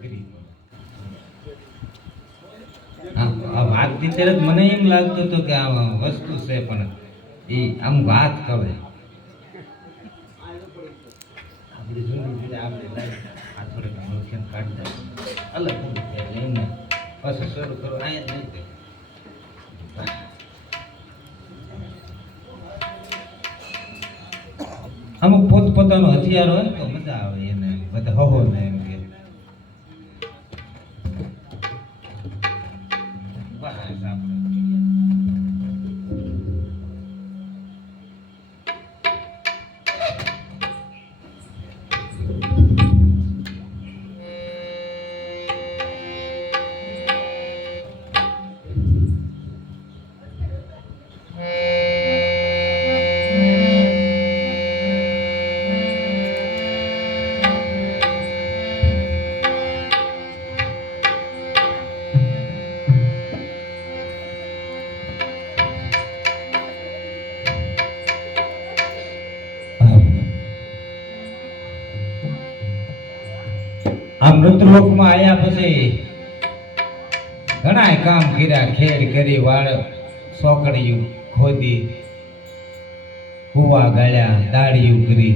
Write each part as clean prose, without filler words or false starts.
અઘરી આ વાત થી ત્યારે મને એમ લાગતું હતું કે આ વસ્તુ છે પણ એ આમ વાત કરે આપણી જૂની જોડે આપણે આ થોડીક ઓળખાણ કાઢી દે અલગ લઈને પાછું શરૂ કરો અહીંયા જ નહીં અમુક પોતપોતાનો હથિયાર હોય તો મજા આવે એને બધા હો ને એમ કે આ મૃતલોકમાં આવ્યા પછી ઘણા કામ કર્યા ખેડ કરી વાળ સોકડિયું ખોદી કુવા ગાળ્યા દાળિયું કરી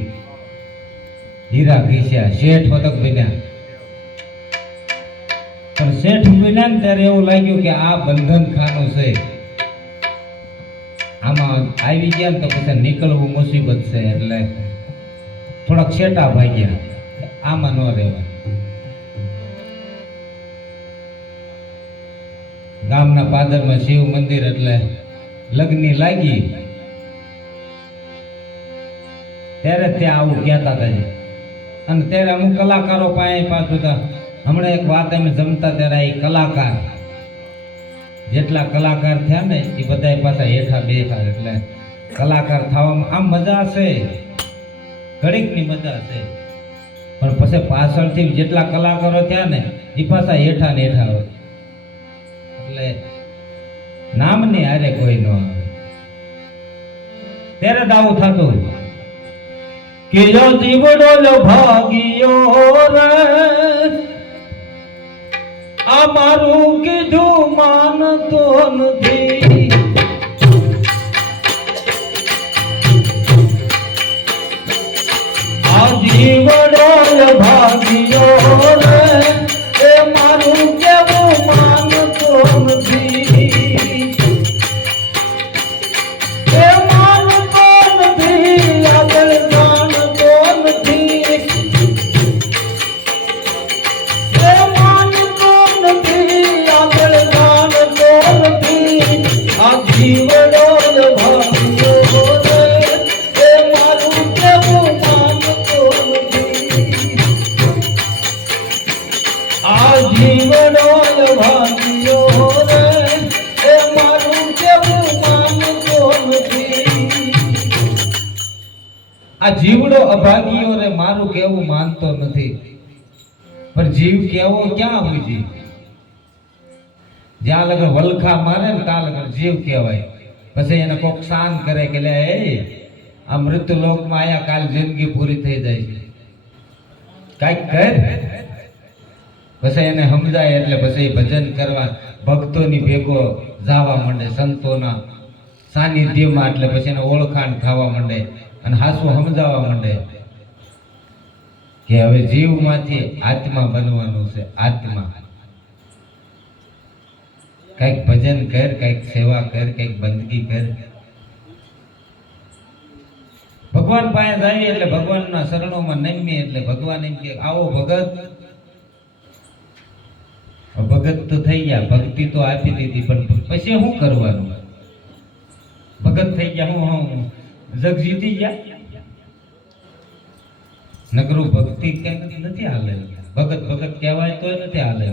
હીરા ઘીસ્યા શેઠ પતક બન્યા પણ શેઠ બન્યા ને ત્યારે એવું લાગ્યું કે આ બંધન ખાનું છે આમાં આવી ગયા ને તો પછી નીકળવું મુસીબત છે એટલે થોડાક શેટા ભાગ્યા આમાં ન રહેવાય ગામના પાદરમાં શિવ મંદિર એટલે લગ્ન લાગી ત્યારે ત્યાં આવું કહેતા હતા અને ત્યારે અમુક કલાકારો પાસે પાછું હતા હમણાં એક વાત અમે જમતા ત્યારે એ કલાકાર જેટલા કલાકાર થયા ને એ બધા પાછા હેઠા બેઠા એટલે કલાકાર થવામાં આમ મજા છે ઘડીકની મજા છે પણ પછી પાછળથી જેટલા કલાકારો થયા ને એ પાછા હેઠા ને હેઠા હોય એટલે નામની હારે કોઈ ન આવે ત્યારે જ આવું થતું કે જો જીવડો ભાગ્યો રે આ મારું કીધું માનતો નથી આ જીવડો ભાગ્યો રે એ મારું કેવું માનતો નથી એ માનતો નથી આગળ જાણતો નથી એ માનતો નથી આગળ જાણતો નથી આ જીવડો ભાગ્યો રે એ મારું કેવું માનતો નથી આ જીવડો ભાગ્યો રે એ મારું કેવું માનતો નથી આ જીવડો અભાગીઓ રે મારું કેવું માનતો નથી પણ જીવ કેવો ક્યાં હોય છે જ્યાં લગન વલખા મારે ને ત્યાં લગન જીવ કહેવાય પછી એને કોક શાંત કરે કે લે આ મૃત્યુ લોકમાં આયા કાલ જિંદગી પૂરી થઈ જાય છે કાંઈક કર પછી એને સમજાય એટલે પછી ભજન કરવા ભક્તોની ભેગો જવા માંડે સંતોના સાનિધ્યમાં એટલે પછી એને ઓળખાણ થવા માંડે અને હાસું સમજાવવા માંડે કે હવે જીવમાંથી આત્મા બનવાનું છે આત્મા કઈક ભજન કર કઈક સેવા કર કઈક બંદગી કર ભગવાન પાસે જઈએ એટલે ભગવાનના શરણોમાં નમીએ એટલે ભગવાન એમ કે આવો ભગત ભગત તો થઈ ગયા ભક્તિ તો આપી દીધી પણ પછી શું કરવાનું ભગત થઈ ગયા હું જગ જીતી ગયા નકરું ભક્તિ કેમ નથી હાલે ભગત ભગત કહેવાય તો નથી હાલે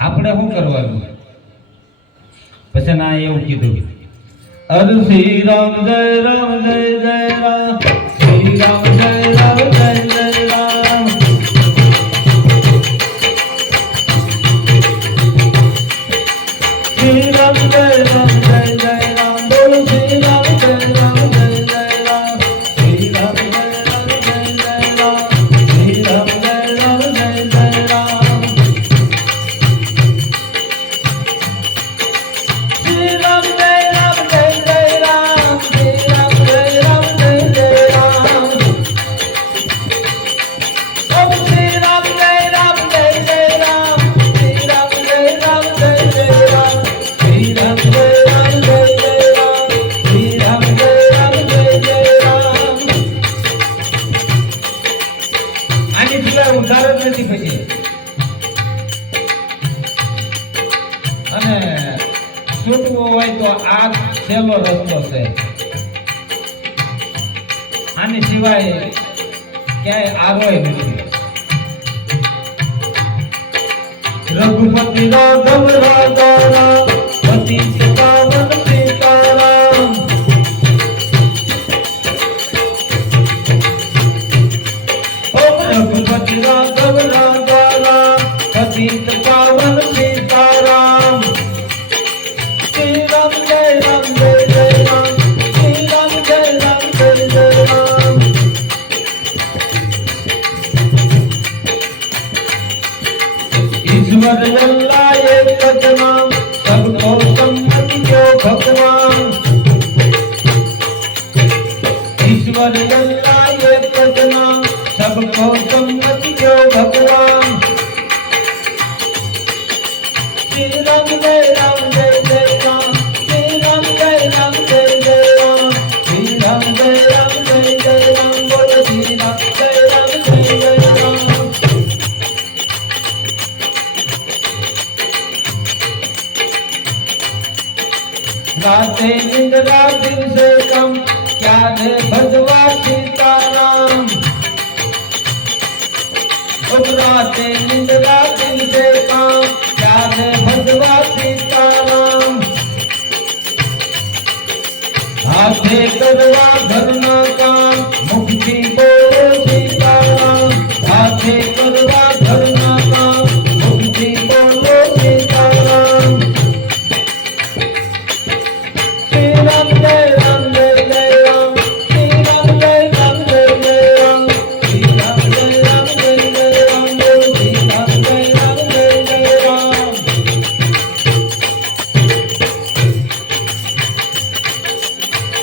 આપણે શું કરવાનું પછી ના એવું કીધું અર શ્રી રામ જય રામ જય જય રામ શ્રી રામ જય રામ જય જય રામ શ્રી રામ જય રામ જય જય રામ બોલ શ્રી રામ જય રામ જય જય રામ શ્રી રામ જય રામ જય જય રામ શ્રી રામ જય રામ જય જય રામ ઉધાર જ નથી પછી. અને છૂટવું હોય તો આ સહેલો રસ્તો છે. આની સિવાય ક્યાંય આરોય નથી. રઘુપતિ રાઘવ રાજા પતિ પાવન સીતારામ. રઘુપતિ રાઘવ રાજા પતિ પાવન સીતારામ. શ્રી રામ જય રામ જય જય રામ. શ્રી રામ જય રામ જય જય રામ. ईश्वर अल्लाह एक नाम सबको सम्मति दो भगवान. ईश्वर अल्लाह एक नाम सबको सम्मति दो भगवान. श्री राम जय राम जय जय राम. श्री राम जय राम जय जय राम. श्री राम जय राम जय जय राम. बोलो श्री राम जय राम जय जय राम. राते निंद्रा दिन से कम क्या रे भजवा सीताराम. राते निंद्रा दिन से कम क्या रे भजवा सीताराम. हाथे करवा धरना काम मुक्ति बोलो सीताराम. हाथे करवा धरना काम मुक्ति बोलो सीताराम. श्री राम जय राम जय जय राम. श्री राम जय राम जय जय राम. श्री राम जय राम जय जय राम. श्री राम जय राम जय जय राम.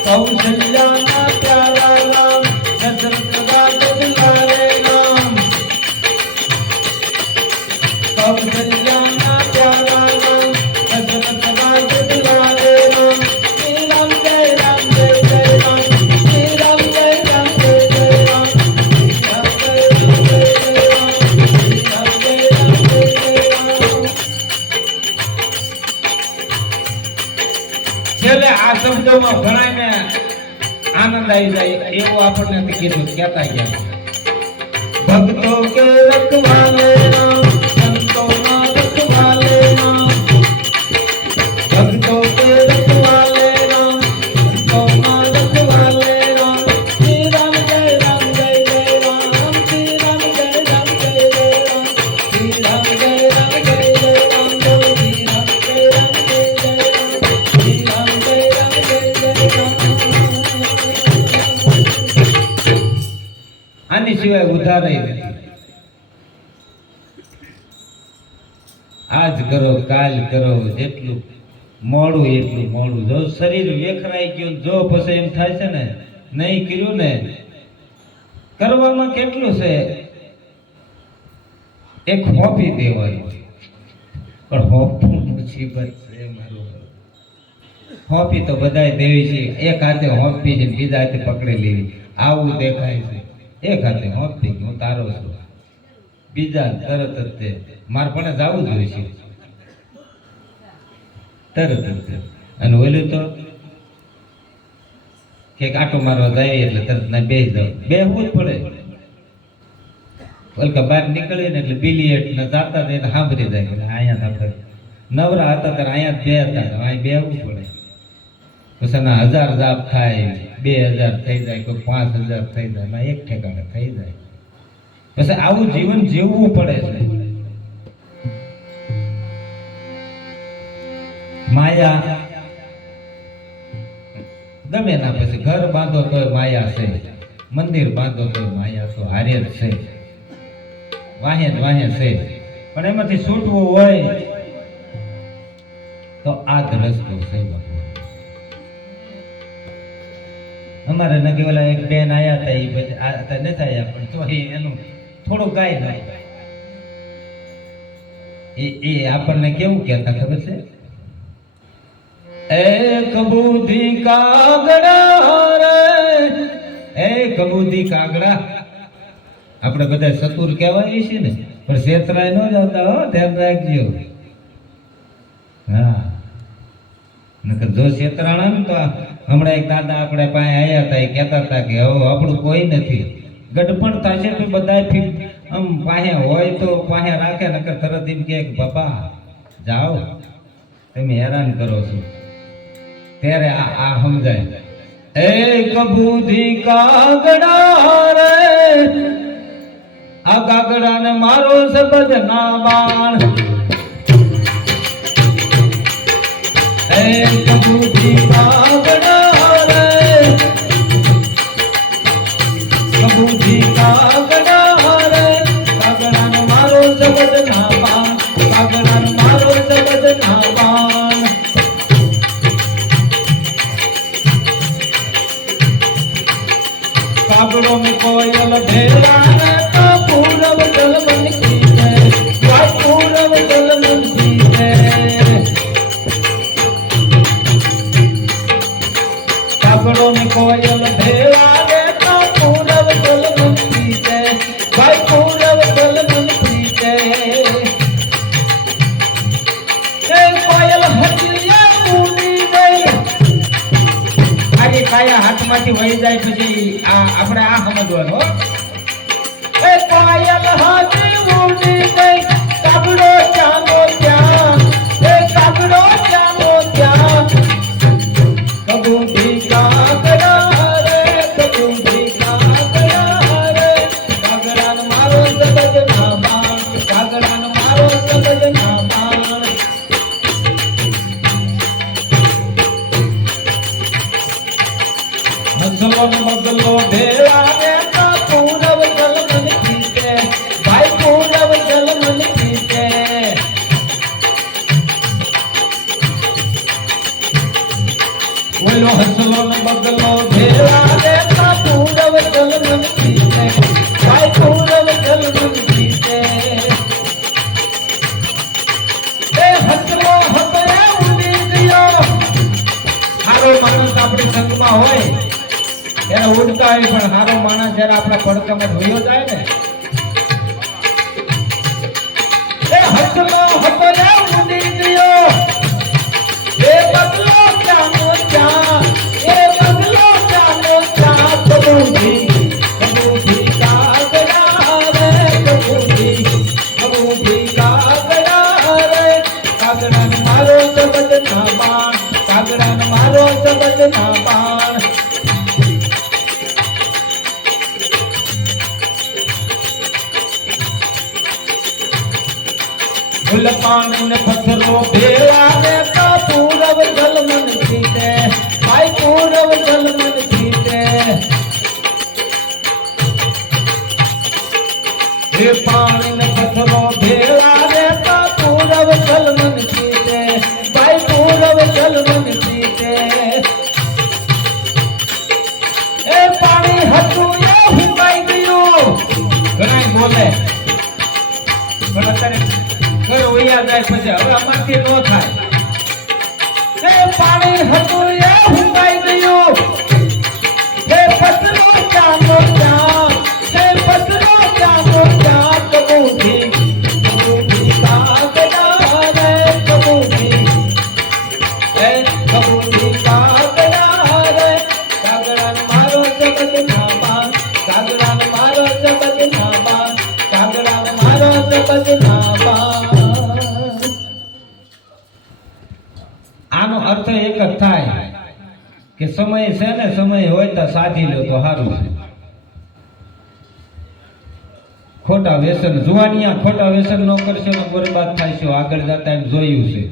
कौशल्या ना प्यारा राम दशरथ का दुलारे राम. कौशल्या ना प्यारा राम दशरथ का दुलारे राम. श्री राम जय राम जय जय राम. श्री राम जय राम जय जय राम. श्री राम जय राम जय जय राम. श्री राम जय राम जय जय राम. છેલ્લે આ શબ્દોમાં ઘણાને આનંદ આવી જાય એવું આપણને કીધું કહેતા ગયા. ભક્તો કે રખવાલે રામ સંતોના રખવાલે રામ. ભક્તો કે રખવાલે રામ સંતોના રખવાલે રામ. શ્રી રામ જય રામ જય જય રામ. શ્રી રામ જય રામ જય જય રામ. શ્રી રામ જય રામ જય જય રામ. શ્રી રામ જય રામ જય જય રામ. શ્રી રામ જય રામ જય જય રામ. આની સિવાય ઉધારાય નથી. આજ કરો કાલ કરો જેટલું મોડું એટલું મોડું. જો શરીર વેખરાઈ ગયું જો પછી એમ થાય છે ને નહીં કર્યું ને કરવામાં કેટલું છે. એક હોપી દેવાય પણ હોપું મુસીબત છે મારું. હોપી તો બધાય દેવી છે. એક હાથે હોપી છે બીજા હાથે પકડી લેવી આવું દેખાય છે. એક હાથે હોપી હું તારો છું બીજા તરત જ તે મારે પણ જવું જોઈએ છે તરત જ. અને ઓલું તો કે આટો મારવા જાય એટલે તરત ના બેસી જાવ બેહવું જ પડે. ઓલકા બહાર નીકળીએ ને એટલે બિલિયટ ને જાતા ને સાંભળી જાય એટલે અહીંયા આપણે નવરા હતા ત્યારે અહીંયા જ બે હતા અહીં બેહવું પડે. પછી એના 1000 જાપ થાય 2000 થઈ જાય કોઈ 5000 થઈ જાય એમાં એક ઠેકાણે થઈ જાય. પછી આવું જીવન જીવવું પડે છે. માયા ગમે ના પછી ઘર બાંધો તોય માયા છે. મંદિર બાંધો તોય માયા તો હારે જ છે. વાહે છે પણ એમાંથી છૂટવું હોય તો આ જ રસ્તો છે. અમારે નગીવાલા એક બેન આયા હતા એ પછી આ નથી આયા પણ તો એનું થોડું ગાય ના એ આપણને કેવું કહેતા ખબર છે? એક બુદ્ધિ કાગડા રે એક બુદ્ધિ કાગડા આપણે બધા ચતુર કહેવાય છે ને, પણ છેતરાય ન જતા હો, ધ્યાન રાખજો. હા, નકર જો છેતરાણા ને તો હમણાં એક દાદા આપણે પાસે આવ્યા હતા, એ કહેતા હતા કે હવે આપણું કોઈ નથી, ગઢપણ થશે તો બધા આમ પાસે હોય તો પાસે રાખે, નકર તરત એમ કે બાપા જાઓ તમે હેરાન કરો છો. ત્યારે આ સમજાય. એ કબૂધી કાગડા રે, આ કાગડા ને મારો સબજ ના બાણ. એ કબૂધી કાગડા રે, કબૂધી કાગડા રે, કાગડા ને મારો સબજ ના બાણ, કાગડા ને મારો સબજ ના બાણ. कागड़ों में कोयल ढेरा रहता, पूरब जल मन की है, पूरब जल मन की है. कागड़ों में कोयल ढेरा रहता, पूरब जल मन की है, भाई पूरब जल मन की है. कोयल हजिया उड़ी गई, आगे काया हाथમાંથી વહી જાય પછી આપણે આ સમજવાનું. એ પાયલ હાથી ઉડી ગઈ, કાગડો ચાલો ત્યાં, એ કાગડો ચાલો ત્યાં. કબૂધી કાગડા રે, કબૂધી કાગડા રે, કાગડાને મારો સબજ ના બાણ, કાગડાને મારો સબજ ના બાણ. હસલો ને બગલો ભેળા રહેતા, પૂરબ જલ મન પીતે, ભાઈ પૂરબ જલ મન પીતે. બોલો હસલો ને બગલો ભેળા રહેતા, પૂરબ જલ મન પીતે, ભાઈ પૂરબ જલ મન પીતે. એ હસલો હસરે ઉડી ગયો. હારો માણસ આપણી સંગમાં હોય એને ઉડતા હોય, પણ હારો માણસ જયારે આપણા પડકામાં ધોયો જાય ને, એ હસલો હસરે ઉડી ગયો. એ બગલો ચાલો ચા, એ બગલો ચાલો ચા. કબૂધી કબૂધી કાગડા રે, કબૂધી કબૂધી કાગડા રે, કાગડાને મારો સબજ ના બાણ, કાગડાને મારો સબજ ના બાણ. ફૂલ પાણી ને પથ્થરો ભેળા રહેતા, પૂરબ જલ મન પીતે, ભાઈ પૂરબ જલ મન પીતે. એ પાણી ને પથ્થરો ભેળા રહેતા, પૂરબ જલ મન પીતે, ભાઈ પૂરબ જલ મન પીતે. એ પાણી હતું એ હુકાઈ ગયું. ઘણા બોલે પણ અત્યારે ઘર વયા જાય પછી હવે અમારથી ન થાય. એ પાણી હતું એ હુકાઈ ગયું. એ પથરો ચાલો ત્યાં, એ પથરો ચાલો ત્યાં. કબૂધી કબૂધી કાગડા રે, કબૂધી એ કબૂધી કાગડા રે, કાગડાને મારો સબજ ના બાણ, કાગડાને મારો સબજ ના બાણ, કાગડાને મારો સબજ ના બાણ. આનો અર્થ એક જ થાય કે સમય છે ને, સમય હોય તો સાધી લો તો સારું છે. ખોટા વ્યસન જુવાનિયા ખોટા વ્યસન ન કરશો તો બરબાદ થાય છે, આગળ જતા એમ જોયું છે.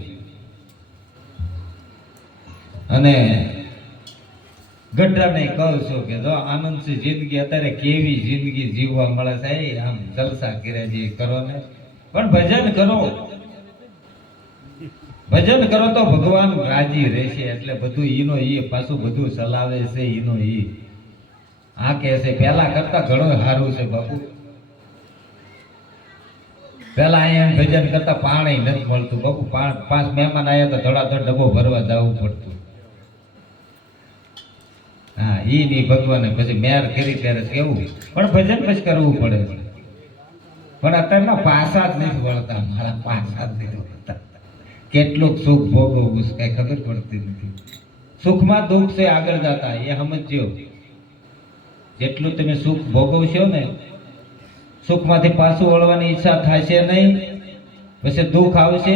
અને ગઢાને કહું છું કે જો આનંદથી જિંદગી અત્યારે કેવી જિંદગી જીવવા મળે છે, આમ જલસા કર્યા જે કરો ને, પણ ભજન કરો. ભજન કરો તો ભગવાન રાજી રહેશે. એટલે બધું ઈનો ઈ પાછું બધું ચલાવે છે ઈનો ઈ. આ કહે છે પેલા કરતા ઘણું સારું છે બાપુ. પેલા અહીંયા ભજન કરતા પાણી નથી મળતું બાપુ. 5 મહેમાન આવ્યા તો ધડાધડ ડબ્બો ભરવા જવું પડતું. હા ઈ ની ભગવાને પછી મેર કરી ત્યારે કેવું, પણ ભજન પછી કરવું પડે. પણ અત્યારના પાસા જ નથી વળતા, મારા પાસા જ નથી વળતા. કેટલુંક સુખ ભોગવવું કઈ ખબર પડતી નથી. સુખમાં દુઃખ છે આગળ જતા, એ સમજજો. જેટલું તમે સુખ ભોગવશો ને, સુખમાંથી પાછું વળવાની ઈચ્છા થશે નહીં. પછી દુઃખ આવશે,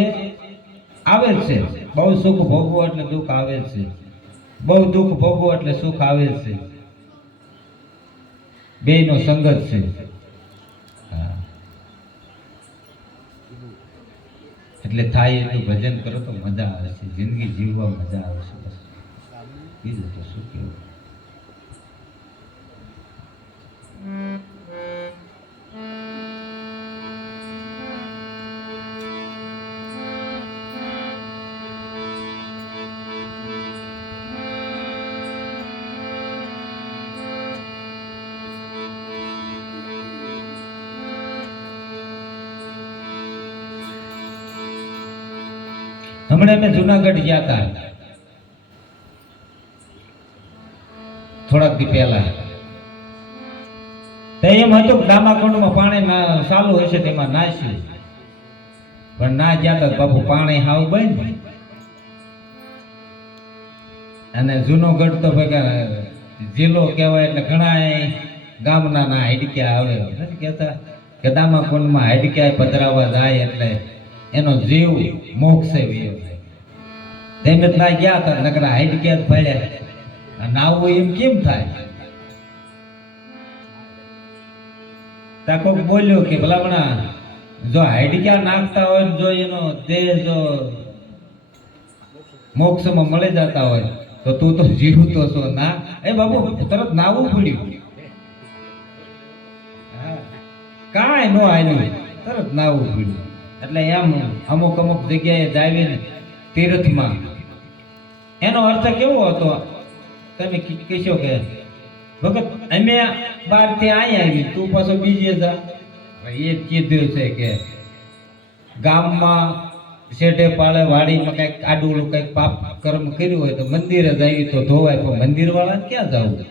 આવે જ છે. બહુ સુખ ભોગવો એટલે દુઃખ આવે જ છે, બહુ દુઃખ ભોગવો એટલે સુખ આવે જ છે. બેયનો સંગત છે. એટલે થાય એટલું ભજન કરો તો મજા આવે છે, જિંદગી જીવવા મજા આવે છે. બસ બીજું તો શું કેવું. હમણાં અમે જુનાગઢ ગયા હતા થોડાક દી પહેલા. એમ હતું દામાકુંડમાં પાણી ચાલુ હશે તેમાં નાસ્યું, પણ ના ગયા બાપુ પાણી હાવ બંધ. અને જુનાગઢ તો ભેગા જિલ્લો કહેવાય એટલે ઘણા ગામના ના હાડક્યા આવે. નથી કહેતા કે દામાકુંડમાં હાડક્યા પધરાવા જાય એટલે એનો જીવ મોક્ષે વયો જાય. તેમ જ ના ગયા હતા, નકરા હાડક્યા જ પડ્યા. નાવું એમ કેમ થાય? તા કોક બોલ્યો કે ભલામણા જો હાડક્યા નાખતા હોય, જો એનો દેહ જો મોક્ષમાં મળી જતા હોય તો તું તો જીવતો છો ના. એ બાબુ તરત નાવું પડ્યું, કાંઈ નો આવ્યું, તરત નાવું પડ્યું. એટલે એમ અમુક અમુક જગ્યાએ જાવીને તીર્થમાં એનો અર્થ કેવો હતો તમે કહેશો કે ભગત અમે 12 થી અહીંયા આવી, તું પાછો બીજે જા. એ કીધું છે કે ગામમાં શેઠે પાળે વાડીમાં કઈક આડું કઈક પાપ કર્મ કર્યું હોય તો મંદિરે જાય તો ધોવાય, પણ મંદિર વાળા ક્યાં જવું?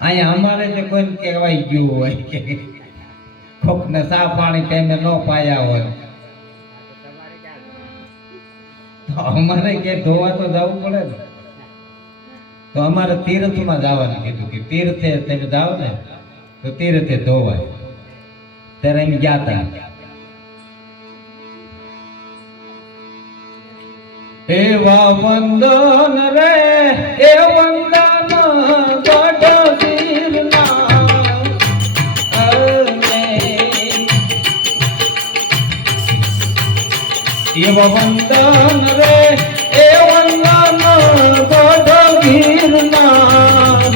અહીંયા અમારે તો કોઈ કહેવાય ગયું હોય કે કોકને સા પાણી ટાઈમે ન પાયા હોય તો અમારે ક્યાંય ધોવા તો જવું પડે ને. તો અમારે તીર્થમાં જવાનું કીધું કે તીર્થે તમે જાઓ ને તો તીર્થે ધોવાય. ત્યારે એમ ગયા હતા. એવા વંદન રે એ વંદન એવા વંદન રે એ વંદન ગઢ ગિરનાર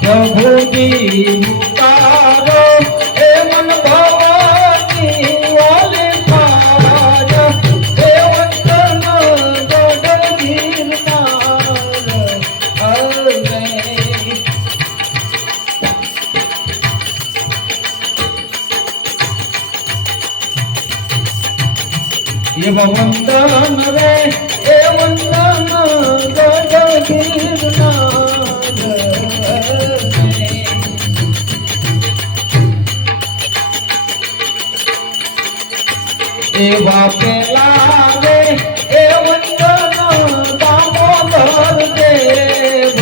પ્રભુજી ઉતારો એ મન ભવાની વાલે પાર એ વંદન ગઢ ગિરનાર એવા વંદન રે એ વંદન ગઢ ગિરનાર એવા પેલા રે એ વંદન દામોદર દેવ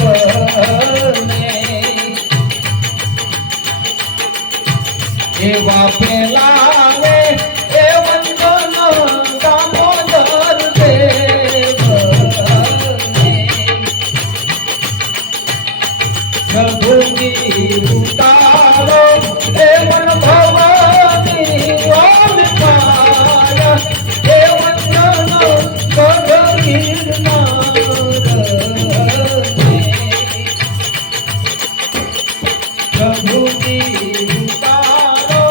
એવા પેલા રે એ વંદન દામોદર દેવ પ્રભુજી ઉતારો એ મન ભવાની વાલ પાર એ વંદન ગઢ ગિરનાર પ્રભુજી ઉતારો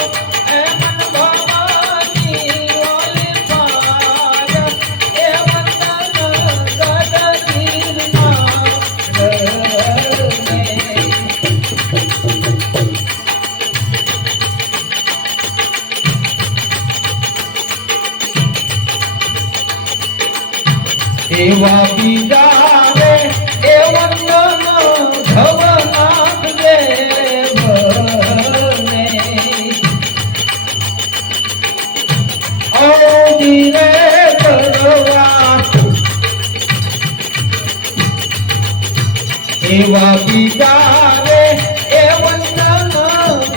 એ મન ભવાની વાલ પાર એ વંદન ગઢ ગિરનાર એવા બીજા રે એ એવા બીજા રે એ વંદન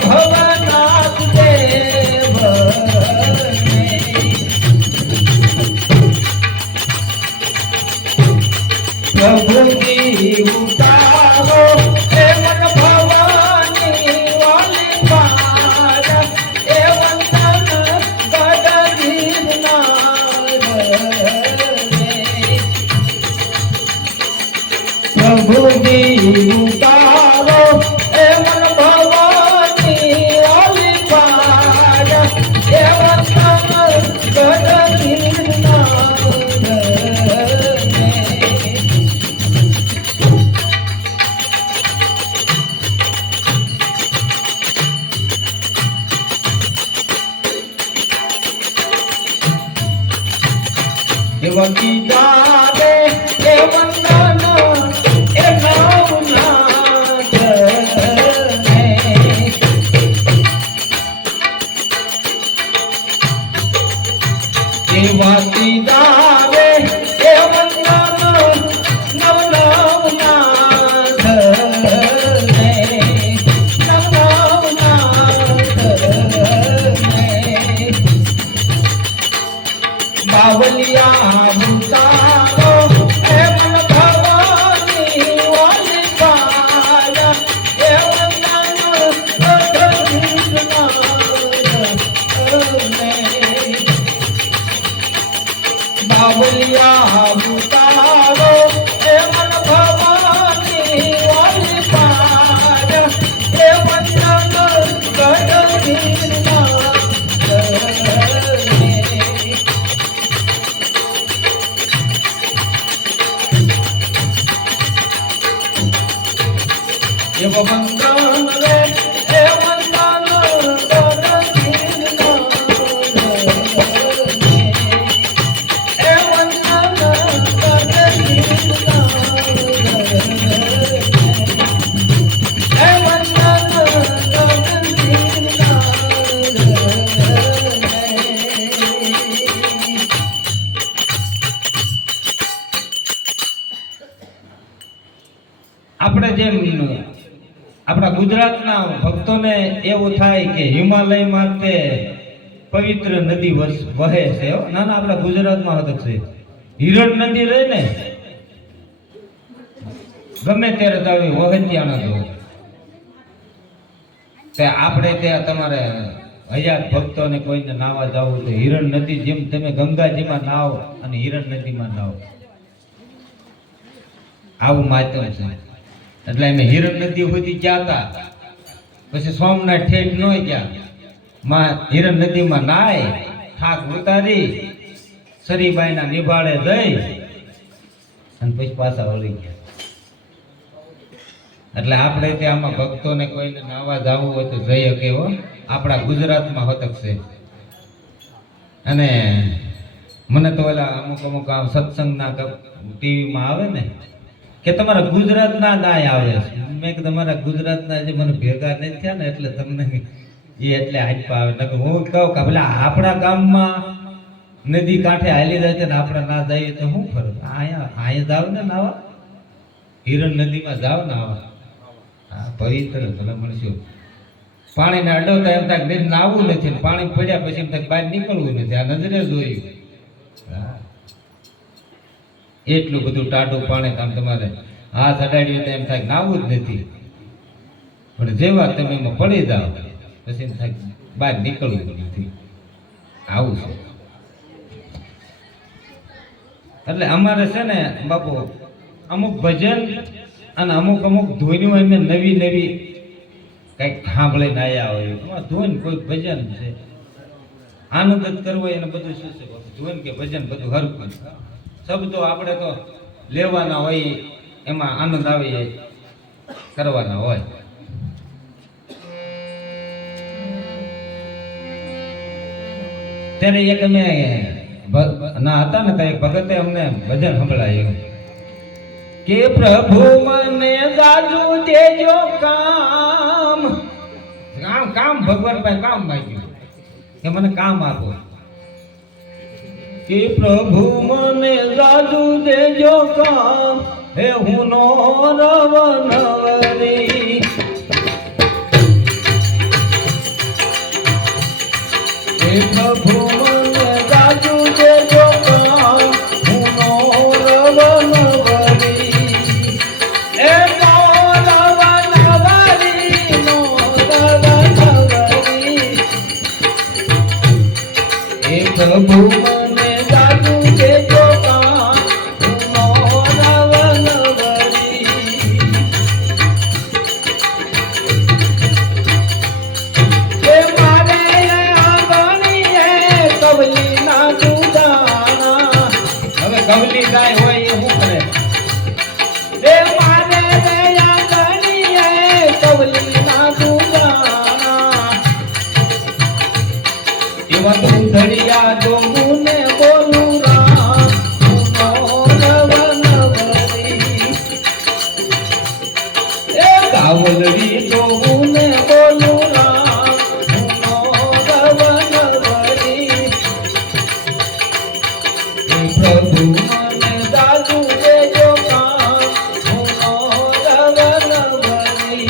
ભવનાથ દેવને પ્રભુજી ઉતારો એ મન ભવાની વાલી પાર એ વંદન પ્રભુજી ઉતારો એ મન ભવાની વાલી પાર એ વંદન એવકી જાવે એ વંદન એ નવનાથ ને એવકી જાવે એ વંદન નવનાથ ને નવનાથ ને બાવલિયા ઉતારો એ મન ભવાની વાલી પાર એ વંદન બાવલિયા ઉતારો એ મન ભવાની વાલી પાર એ વંદન એવ વંદન રે એ વંદન એ આપણે જેમ આપણા ગુજરાતના ભક્તોને એવું થાય કે હિમાલયમાં તે પવિત્ર નદી વહે છે. ના ના, આપણા ગુજરાતમાં હતક છે. હિરણ નદી રહે ને, ગમે ત્યારે જાવ વહત્યાના જો તે આપણે ત્યાં તમારે હજાર ભક્તોને કોઈને નાવા જવું તો હિરણ નદી જેમ તમે ગંગાજીમાં નાવ અને હિરણ નદીમાં નાવ, આવું માધ્યમ છે. એટલે અમે હિરણ નદી સુધી ગયા હતા, પછી સોમનાથ ઠેઠ ન ગયા, હિરણ નદીમાં નાય થાક ઉતારી સરીબાઈના નિભાળે જઈ અને પછી પાછા વળી ગયા. એટલે આપણે ત્યાં આમાં ભક્તોને કોઈને નાવા જવું હોય તો જઈ શકે હો, આપણા ગુજરાતમાં હતક છે. અને મને તો ઓલા અમુક આમ સત્સંગના ટીવીમાં આવે ને કે તમારા ગુજરાતના નાય આવે છે. મેં કીધું તમારા ગુજરાતના જે મને ભેગા નથી થયા ને એટલે તમને એ એટલે હાજપા આવે. નકર હું કહું કે ભલે આપણા ગામમાં નદી કાંઠે હાલી જાય છે ને આપણે ના જઈએ તો શું ફરક? અહીંયા જાવ ને નાવા, હિરણ નદીમાં જાવ નાવા, હા પવિત્ર ભલે મળશે. પાણીને અડવતા એમ થાય નાવું નથી, પાણી પડ્યા પછી એમ થાય બહાર નીકળવું નથી, આ નજરે જોયું. હા, એટલું બધું ટાઢું પાણી આમ તમારે હાથ અડાડ્યું તો એમ થાય નાવું જ નથી, પણ જેવા તમે એમાં પડી જાઓ પછી એમ થાય બહાર નીકળવું નથી. આવું છે. એટલે અમારે છે ને બાપુ અમુક ભજન અને અમુક ધૂન્યો અમે નવી કંઈક સાંભળીને આવ્યા હોય. ધૂન કોઈ ભજન છે, આનંદ જ કરવો એને બધું શું છે ધૂન કે ભજન બધું હરકું. શબ્દો આપણે તો લેવાના હોય, એમાં આનંદ આવી કરવાના હોય. ત્યારે એક અમે ના હતા ને તો એક ભગતે અમને ભજન સંભળાયું કે પ્રભુ મને જાજુ દેજો કામ. કામ ભગવાન પાસે કામ માંગ્યું કે મને કામ આપો. કે પ્રભુ મને જાજુ દેજો કામ, હે હું નો રવ નવરી હે પ્રભુ મને જાજુ દેજો કામ હું નો રવ નવરી હે નો રવ નવરી નો રવ નવરી હે પ્રભુ મને જાજુ દેજો કામ કવલી ગાય હોય એ શું કરે રે મારે રે આંગણીએ કવલી ના દુગાણા એવા તું ધડિયા જોગું ને બોલું રામ નવ નવરી એ ગાવલડી જોગું ને બોલું રામ નવ નવરી પ્રભુ મને જાજુ દેજો કામ હું રવ નવરી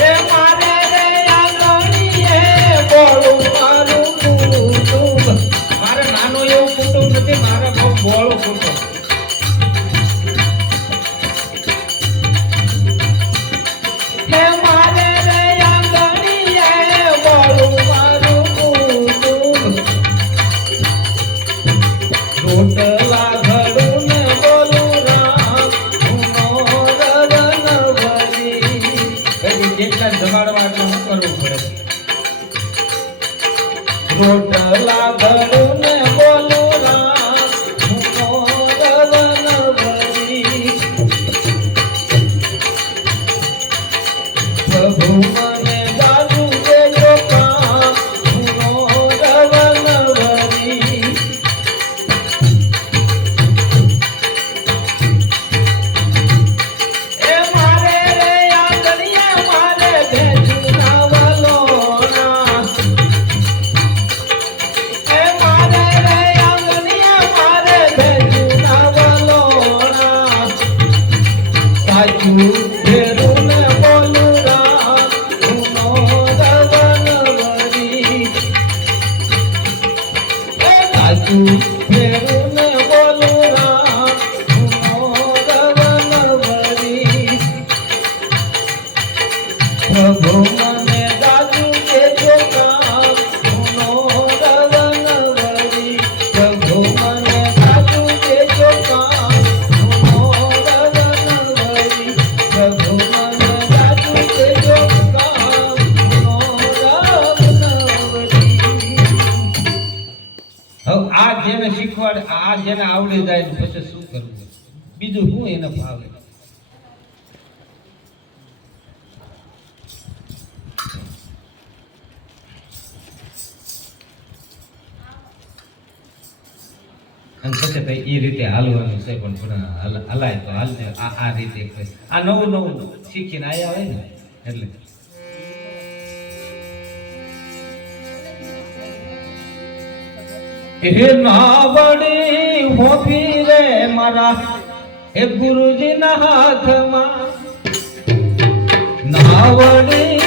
એ મારે રે આંગણીએ બોલું મારું કુટુંબ મારે નાનું એવું કુટુંબ નથી મારે બહુ બોળું કુટુંબ રોટલા ઘડું ને બોલું રામ હું રવ નવરી કેટલા જગાડવા એટલે શું કરવું પડે રોટલા ઘડું ને બોલું રામ હું રવ નવરી પ્રભુ મને જાજુ દેજો કામ હું રવ નવરી ભેરું ને બોલું રામ હું રવ નવરી સાચું ભેરું ને બોલું રામ હું રવ નવરી પ્રભુ મને જાજુ દેજો કામ હું રવ નવરી પ્રભુ મને જાજુ દેજો કામ હું રવ નવરી પ્રભુ મને જાજુ દેજો કામ હું રવ નવરી હવે આ જેને શીખવાડે આ જેને આવડી જાય પછી શું કરવું બીજું શું એને ભાવે અને પછી તો એ રીતે હાલવાનું છે પણ થોડા હલાય તો હાલ આ રીતે આ નવું નવું શીખીને આયા હોય ને એટલે હે નાવડી હોપી રે મારા હે ગુરુજીના હાથમાં નાવડી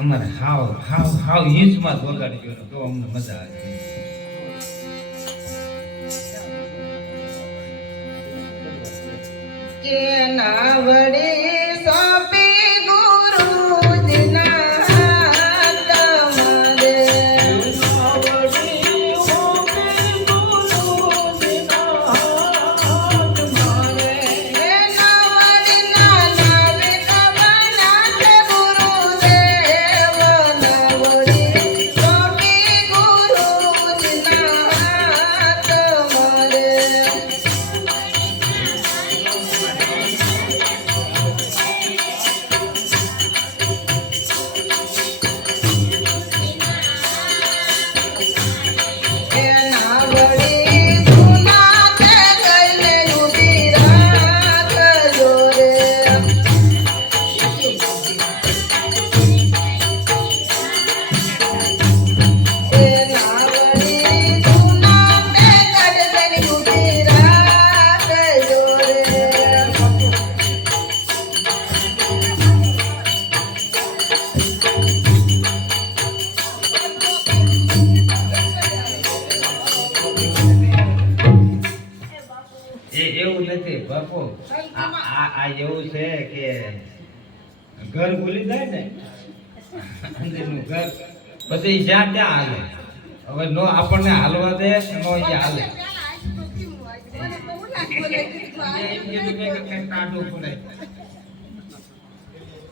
અમારે હાવ હાવ હાવ ઈંચમાં વગાડી ગયો તો અમને મજા આવે. કે ના વડે સોંપી ગુરુજીના હાથ મારે. એ ના વડે ના નાવે કવના છે ગુરુદેવ. ના વડે સોંપી ગુરુજીના હાથ મારે. એના વળી જૂના તે ગઈને ઊભી રાખજો રે. એના વળી જૂના તે ગઈને ઊભી રાખજો રે. એ એવું નથી બાપુ, આ એવું છે કે ઘર ભૂલી જાય ને અંદરનું ઘર, પછી જ્યાં ત્યાં હાલે. હવે નો આપણને હાલવા દે નો અહીંયા હાલે. કાઢવું પડે,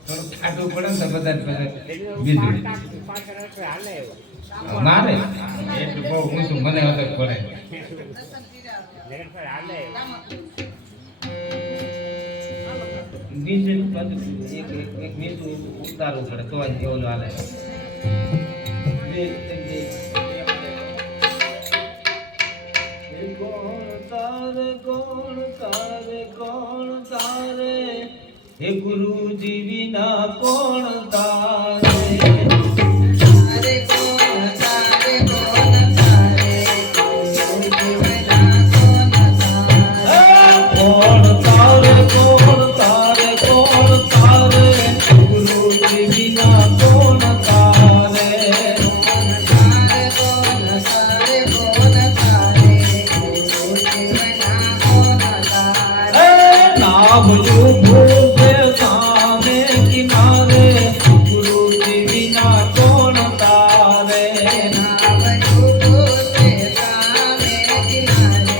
થોડું કાઢવું પડે ને તો બધા બીજું મારે એટલું બહુ ઊંચું મને અલગ પડે. નીચે એક નીચું ઉતારવું પડે તો જ એવું હાલે. કોણ તારે હે ગુરુજી વિના કોણ તારે. તારે કોણ તારે કોણ તારે ગુરુજી વિના કોણ તારે. કોણ તારે કોણ તારે કોણ તારે ગુરુજી વિના કોણ તારે. તારે કોણ તારે કોણ તારે ગુરુજી વિના કોણ તારે. નામ ભૂલ સામે કિનારે ગુરુજી વિના કોણ તારે. નામ યુગોસે સામે કિનારે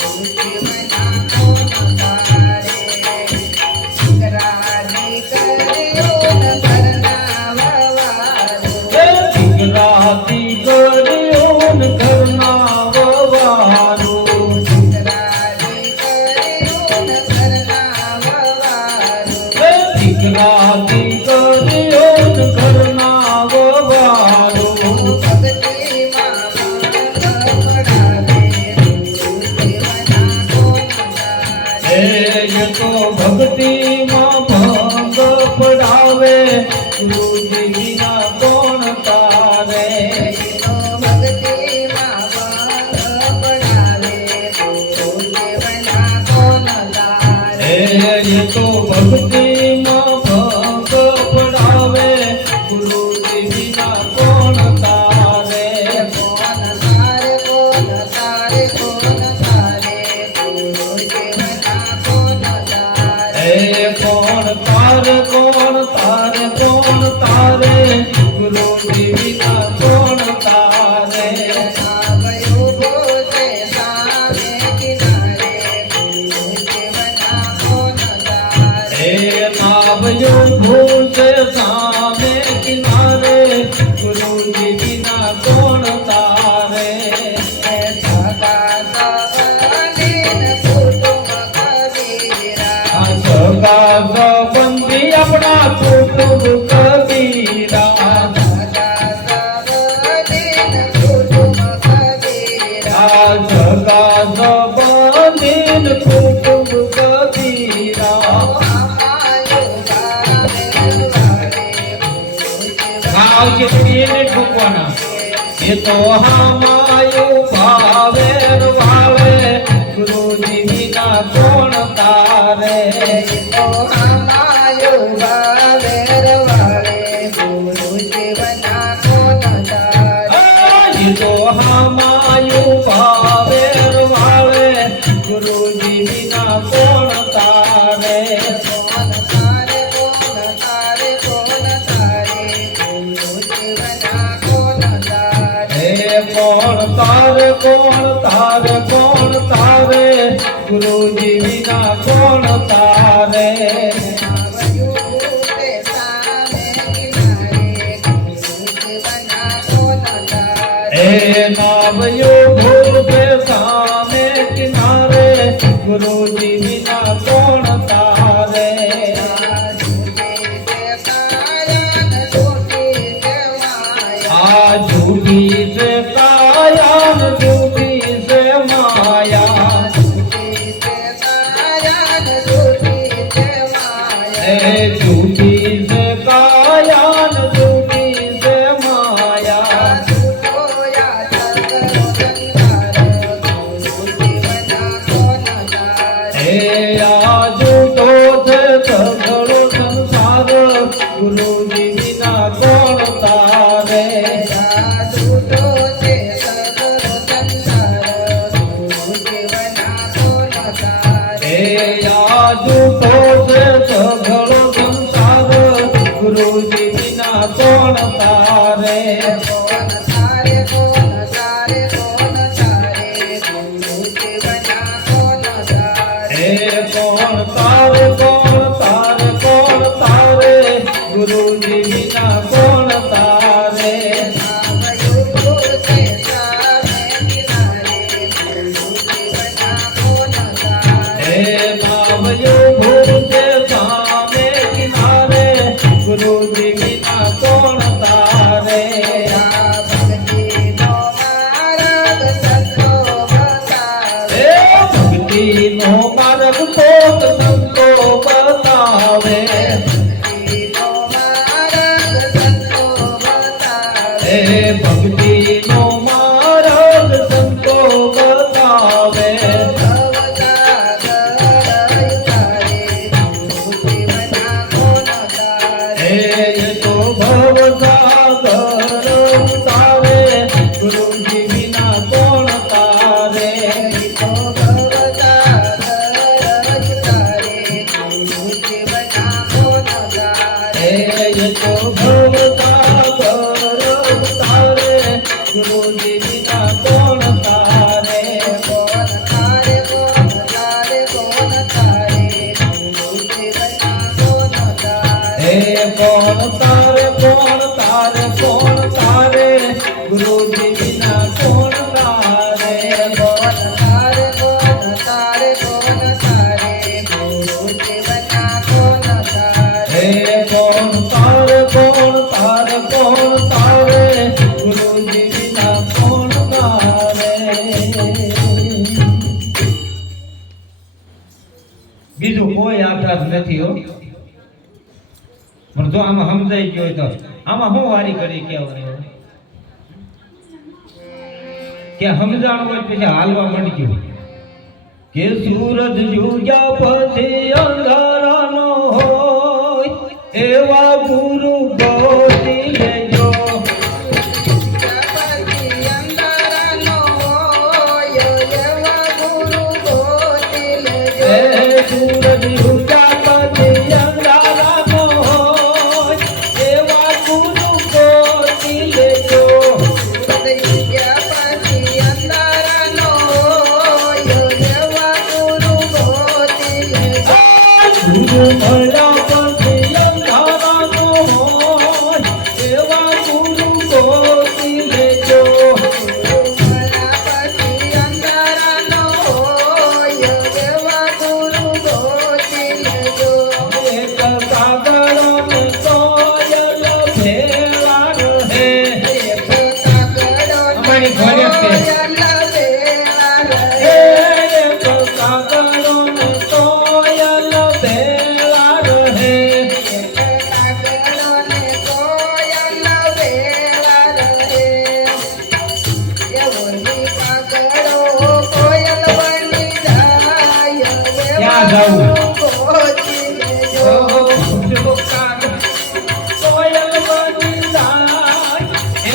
ગુરુજી વિના કોણ તારે. રાજી કર્યો ન કરના વવારો. ગુજરાતી ગળ્યો ને ઘરના વવારો. રાજી કર્યો ન કરના એ તો હામાયું ભાવેર વાળે ગુરુજી વિના કોણ તારે તો હમાયો ભાવેર વાળે ગુરુ જીવના કોણ તારે એ તો હામાયું ભાવેર વાળે ગુરુજી વિના કોણ તારે કોણ તારે કોણ તારે કોણ તારે ગુરુ જીવના કોણ તારે હે કોણ તારે કોણ તારે કોણ તારે ગુરુજી વિના કોણ તારે આવ્યું તે સામે કિનારે ગુરુ જીવના કોણ તારે હે નાવયો ભૂપે સામે કિનારે ગુરુજી વિના કોણ તારે આ જૂઠી છે કાયા ને જૂઠી છે માયા હે જૂઠી છે કાયા ને જૂઠી છે માયા હે આ જૂઠો છે સઘળો સંસાર ગુરુજી વિના કોણ તારે હે આ જૂઠો છે સઘળો સંસાર ગુરુજી વિના કોણ તારે હે કોણ તારે કોણ તારે કોણ તારે ગુરુજી વિના કોણ તારે હે નાવયો ભૂપે સામે કિનારે ગુરુજી વિના કોણ તારે હે ભક્તિનો માર્ગ કોક સંતો બતાવે હે ભક્તિનો માર્ગ સંતો બતાવે હે એ તો ભવસાગર ઉતારે ગુરુજી વિના કોણ તારે હે એ તો ભવસાગર ઉતારે ગુરુજી વિના કોણ તારે હે કોણ તારે કોણ તારે કોણ તારે ગુરુજી વિના કોણ તારે હે કોણ તારે કોણ તારે કોણ તારે ગુરુજી વિના કોણ તારે બીજું કોઈ આધાર નથી હો પણ જો આમાં સમજાઈ ગયો હોય તો આમાં હું વારી કરી કેવું કે સમજાણું હોય પછી હાલવા માંડ્યું કે સૂરજ ઉગ્યા પછી અંધારાનો હોય એવા ગુરુ ગોતી લેજો હે સૂરજ ઉગ્યા પછી અંધારાનો હોય એવા ગુરુ ગોતી લેજો ગુરુ મળ્યા પછી અંધારાનો હોય એવા ગુરુ ગોતી લેજો એક કાગળ ને સોયલ ભેળા રહે અમારી ઘરે છે હે એક કાગળ ને સોયલ ભેળા રહે ક્યાં જાવું? ગોતી લેજો. કોયલ બની જાય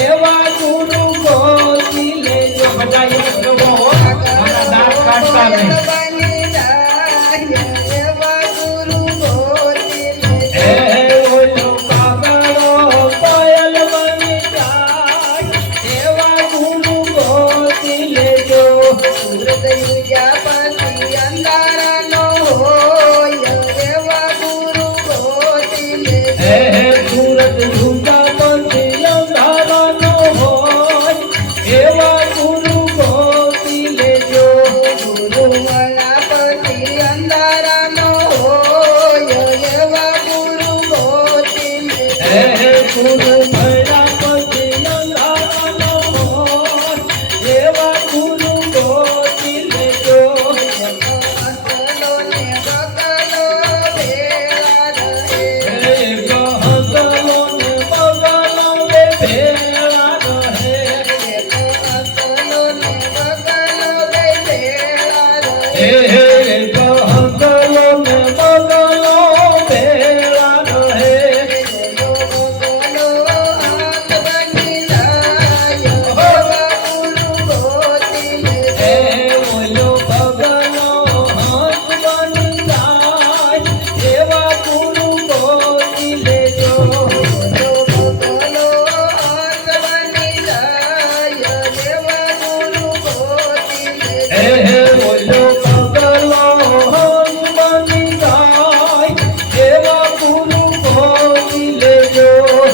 એવા ગુરુ ગોતી લેજો. બધા એક જવો હો. મારા દાંત કાઢતા નહીં. બની જાય એવા ગુરુ ગોતી લેજો. એ ઓલો કાગડો કોયલ બની જાય એવા ગુરુ ગોતી લેજો. સુરત યુજા પછી અંધારાનો હોય એવા ગુરુ ગોતી લેજો. હે સુરત ઝુંઝા પછી અંધારાનો હોય એવા ગુરુ ગોતી લેજો. ગુરુ મળ્યા પછી અંધારાનો હોય એવા ગુરુ ગોતી લેજો. હે ગુરુ મળ્યા પછી અંધારાનો હોય એવા ગુરુ ગોતી લેજો. અસલો ને બગલો ભેળા રહે. હે ગહગલો ને બગલો લે ભેળા રહે. અસલો ને બગલો બે ભેળા હે રહે. ગહગલો ને બગલો ભેળા રહે. બગલો હાથ બની જાય એવા ગુરુ ગોતી લેજો. હે ઓલો બગલો હંસ બની જાય એવા ગુરુ ગોતી લેજો. બગલો હાથ બની જાય એવા ગુરુ ગોતી લેજો. હે ઓલો બગલો હંસ બની જાય એવા ગુરુ ગોતી લેજો.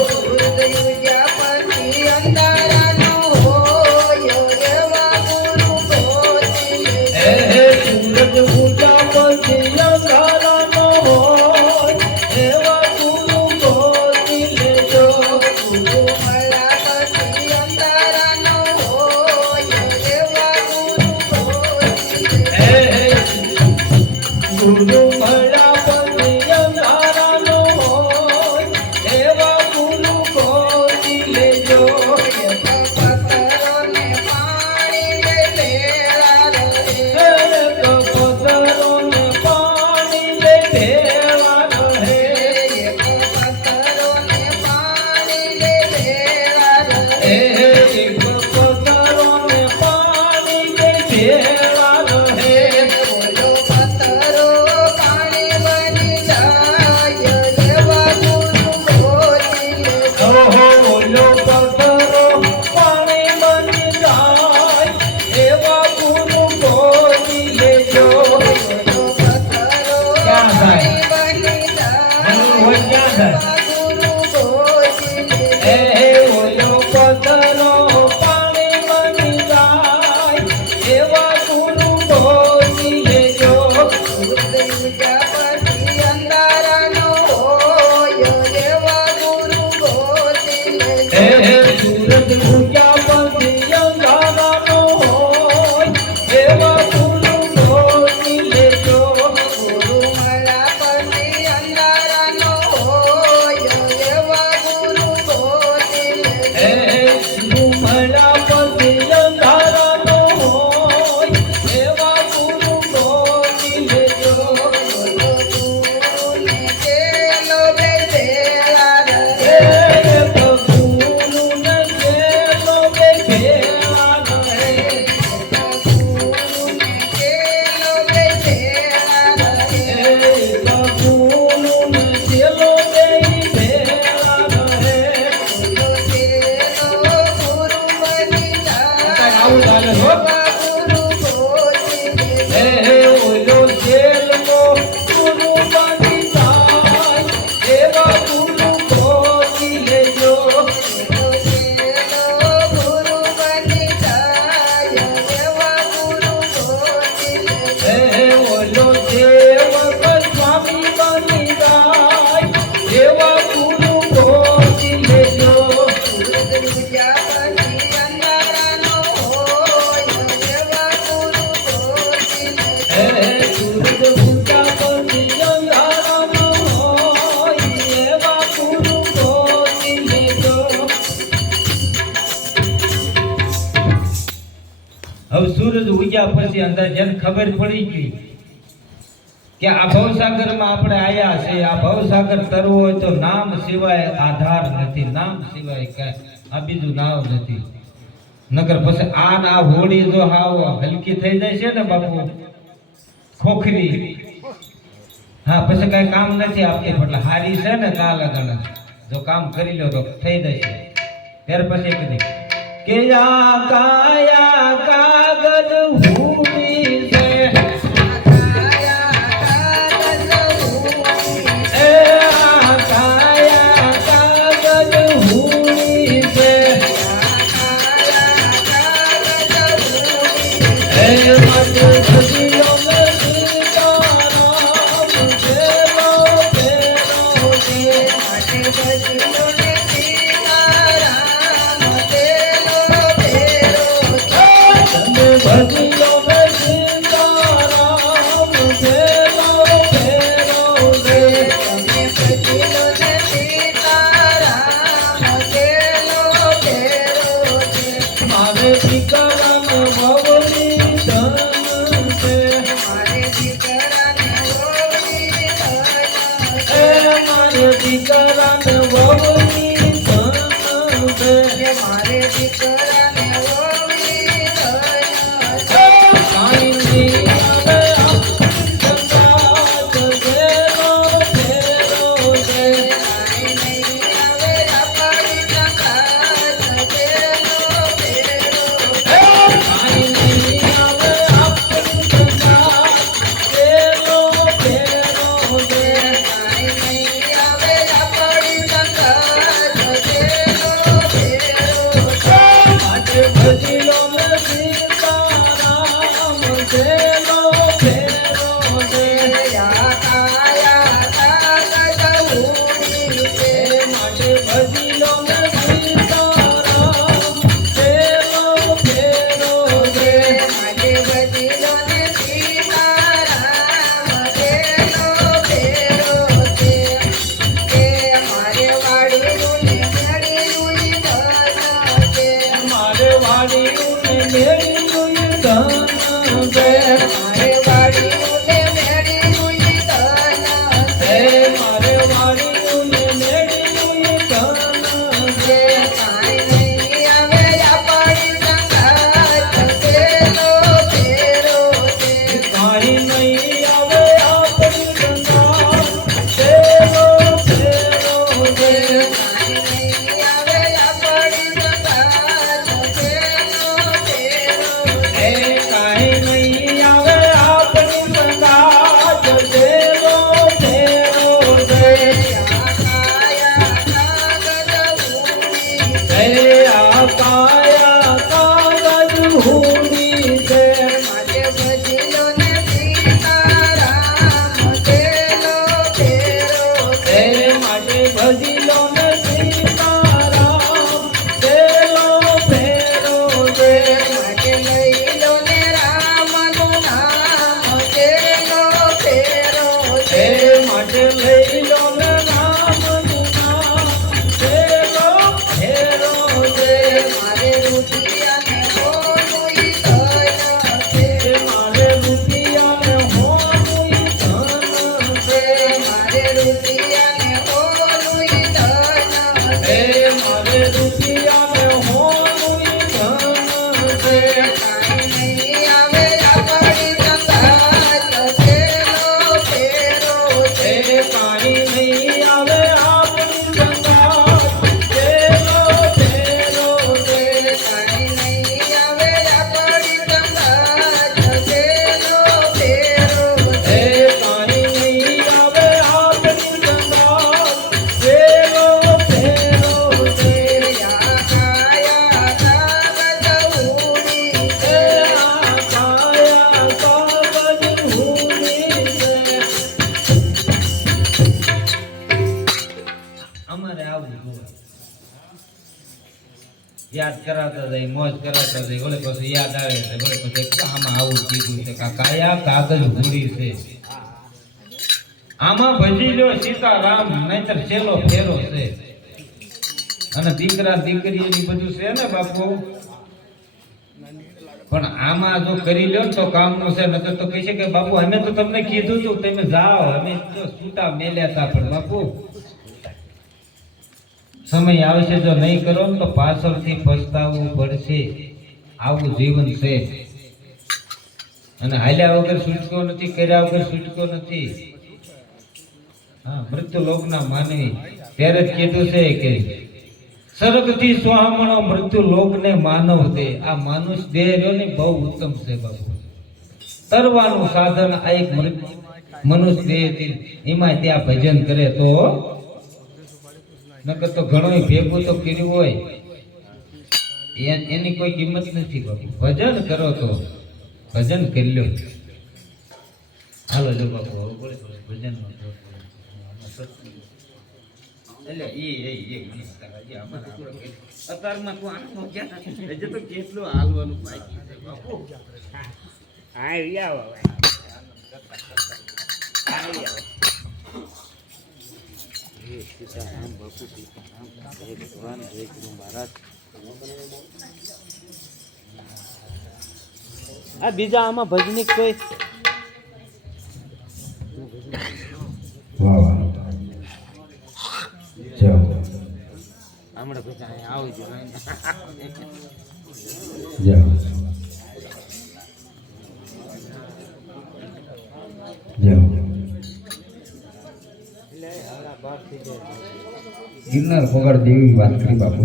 સુરત યુજા પછી અંધારાનો હોય એવા ગુરુ ગોતી લેજો. હે સૂરજ ઊંચા પછી અંધારાનો હોય એવા ગુરુ ગોતી લેજો. ગુરુ મળ્યા પછી અંધારાનો હોય એવા ગુરુ ગોતી લેજો. હે ગુરુ મળ્યા પછી અંધારાનો હોય એવા ગુરુ ગોતી લેજો. પથ્થરોને પાણી લે ભેળા રહે. હે પથ્થરોને પાણી લે ભેળા રહે. પથ્થરોને પાણી લે ભેળા હે રહે. પથ્થરોને પાણી લે ભેળા રહે. બોલો પથ્થરો પાણી બની જાય એવા ગુરુ ગોતી લેજો. ઓહો ઓલો પથ્થરો પાણી બની જાય એવા ગુરુ ગોતી લેજો. બોલો પથ્થરો ક્યાં જાય? પાણી બની જરૂર હોય જાય ક્યાં જાય? એવા ગુરુ ગોતી લેજો. હે ઓલો પથ્થરો પાણી બની જાય એવા ગુરુ ગોતી લેજો. સુરત યુજા પછી અંધારાનો હોય એવા ગુરુ ગોતી લેજો. હે સૂરજ ઊંચા પછી અંધારાનો હોય એવા ગુરુ ગોતી લેજો. ગુરુ મળ્યા પછી અંધારાનો હોય એવા ગુરુ ગોતી લેજો. હે ગુરુ મળ્યા પછી અંધારાનો હોય એવા ગુરુ ગોતી લેજો. ગુરુને ચેલો બે ભેળા હે રહે. ગુરુને ચેલો બે ભેળા રહે. ગુરુને ચેલો બે ભેળા હે રહે. ગુરુને ચેલો બે ભેળા રહે. ચેલો ગુરુ બની જાય આવું ચાલે હો. એવા ગુરુ ગોતી લેજો. હે ઓલો ચેલો ગુરુ બની જાય એવા ગુરુ ગોતી લેજો. ગુરુ બની જાય એવા ગુરુ ગોતી લેજો. હે ઓલો સેવક સ્વામી બની જાય એવા ગુરુ ગોતી લેજો. સુરત યુજા પછી અંધારાનો હોય એવા ગુરુ ગોતી લેજો. હે સૂરજ ઊંચા પછી અંધારાનો હોય એવા ગુરુ ગોતી લેજો. હવે સૂરજ ઉગ્યા પછી અંદર જેને ખબર પડી ગઈ કે આ ભવસાગરમાં આપણે આયા છે, આ ભવસાગર તરવું હોય તો નામ સિવાય આધાર નથી, નામ સિવાય કાંઈ આ બીજું નાવ નથી. નગર પછી આ હોડી જો હાવ હલકી થઈ જાય છે ને બાપુ, ખોખરી, હા પછી કઈ કામ નથી આપતી. એટલે હારી છે ને ના લગન, જો કામ કરી લો તો થઈ જશે. ત્યાર પછી કીધી કે આ કાયા કાગળ હુડી છે, એ આ કાયા કાગળ હુડી છે, એ મત ભજીલો મે સીતારામ દેવો દેવો દે, માટે ભજીલો ને સીતારામ દેલો દેરો છે. તમે ભજીલો મે સીતારામ દેવો દેવો દે, તમે ભજીલો ને સીતારામ દેલો દેરો છે. મારે દીકરાને વહુની ધન છે, મારે દીકરાને વહુની ધન એ મારે દીકરાને વહુની ધન છે, છે. મારે દીકરાને વહુની ધન છે. કાંઈ નહીં આવે આપણી સંગાત દેવો દેવો દે, કાંઈ નહીં આવે આપણી સંગાત દેલો દેરો છે. કાંઈ નહીં આવે આપણી સંગાત દેવો દેવો દે, કાંઈ નહીં આવે આપણી સંગાત દેલો દેરો છે. માટે ભજીલો મે સીતારામ દેવો દેવો દે, યા કાયા કાગળ હુડી છે. માટે ભજીલો મે સીતારામ દેવો દેવો દે, માટે ભજીલો ને સીતારામ દેલો દેરો છે. કે મારે વાડીનું ને મેળીનું ધન છે. મારે વાડીને મેળ્યું ધન છે, મારે વાડીનું ને મેળીનું ધન એ છે. મારે વાડીને મેળ્યું ધન છે, જે કાંઈ નહીં આવે આપણી સંગાત દેલો દેરો છે. કાંઈ નહીં આવે આપણી સંગાત દેવો દેવો દે, કાંઈ નહીં આવે આપણી સંગાત દેલો દેરો છે. એ કાંઈ નહીં આવે આપણી સંગાત દેવો દેવો દે, યા કાયા કાગળ હુડી છે. એ આ કાયા કાગળ હુડી છે, માટે ભજીલો ને સીતારામ દેલો દેરો છે. એ માટે ભજીલો ને સીતારામ દેવો દેવો દે, માટે લઈ લો ને રામનું નામ દેલો દેરો એ છે. માટે લઈ લો ને રામનું નામ દેવો દેવો દે, મારે રૂપિયાને હોનું ધન છે. એ મારે રૂપિયાને હોનું ધન છે, મારે રૂપિયાને હોનું ધન એ છે. મારે રૂપિયાને હોનું ધન છે, કાંઈ નહીં આવે આપણી સંગાત દેલો દેરો છે. એ કાંઈ નહીં આવે આપણી સંગાત દેવો દેવો દે, કાંઈ નહીં આવે આપણી સંગાત દેલો દેરો એ છે. કાંઈ નહીં આવે આપણી સંગાત દેવો દેવો દે, યા કાયા કાગળ હુડી એ છે. આ કાયા કાગળ હુડી છે. અમારે આવું જોઈએ, યાદ કરાવતા જાય, મોજ કરાવતા જાય, ઓલે પછી યાદ આવે છે, ઓલે પછી કે આમાં આવું કીધું છે, કાયા કાગળ હુડી છે. આમાં ભજી લો સીતારામ, નહીતર છેલ્લો ફેરો છે. અને દીકરા દીકરી એની બધું છે ને બાપુ, પણ આમાં જો કરી લ્યો ને તો કામનું છે, નકર તો કહે છે કે બાપુ અમે તો તમને કીધું તું તમે જાઓ, અમે તો છૂટા મેલ્યા હતા. પણ બાપુ સમય આવશે જો નહીં કરો ને તો પાછળથી પછતાવવું પડશે. આવું જીવન છે. અને હાલ્યા વગર છૂટકો નથી, કર્યા વગર છૂટકો નથી. હા, મૃત્યુ લોકના માનવી ત્યારે જ કીધું છે કે સ્વર્ગથી સોહામણો મૃત્યુ લોકને માનવ દે. આ માનુષ દેહ રહ્યો ને બહુ ઉત્તમ છે બાપુ. તરવાનું સાધન આ એક મનુષ્ય દેહથી, એમાં ત્યાં ભજન કરે તો, નકર તો ઘણું ભેગું તો કર્યું હોય એની કોઈ કિંમત નથી બાપુ. ભજન કરો તો ભજન કરી લો. હાલો જો બાપુ હવે બોલે ભજન એટલે અત્યારમાં તું આનો ક્યાં હજી તો કેટલું હાલવાનું બાકી છે બાપુ. આ બીજા આમાં ભજનિક કોઈ હમણાં બધા અહીંયા આવજો. ગિરનાર પગાડ દેવી વાત કરી બાપુ.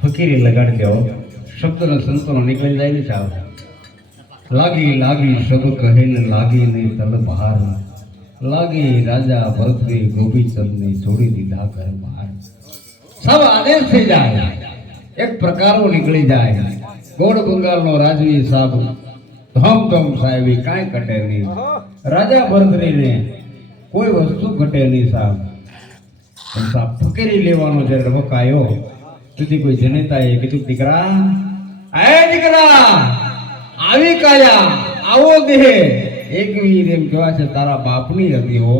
ફકીરી લગાડી દેવો, શબ્દનો સંતોનો નીકળી જાય ને સાહેબ. લાગી લાગી સબ કહે ને લાગી નહીં તલભાર, લાગી રાજા ભરતરી ગોપીચંદને છોડી દીધા ઘર બહાર. સબ આદેશ થઈ જાય, એક પ્રકારો નીકળી જાય. ગોળ બંગાળનો રાજવી સાહેબ ધમ ધમ સાહેબી કાંઈ ઘટે નહીં. રાજા ભરતરીને કોઈ વસ્તુ ઘટે નહીં સાહેબ. પણ સાહેબ ફકીરી લેવાનો જ્યારે વકાયો તેથી કોઈ જનેતાએ કીધું, દીકરા દીકરા આવી કાયા આવો દેહ એક વીર એમ કહેવા છે તારા બાપની હતી હો.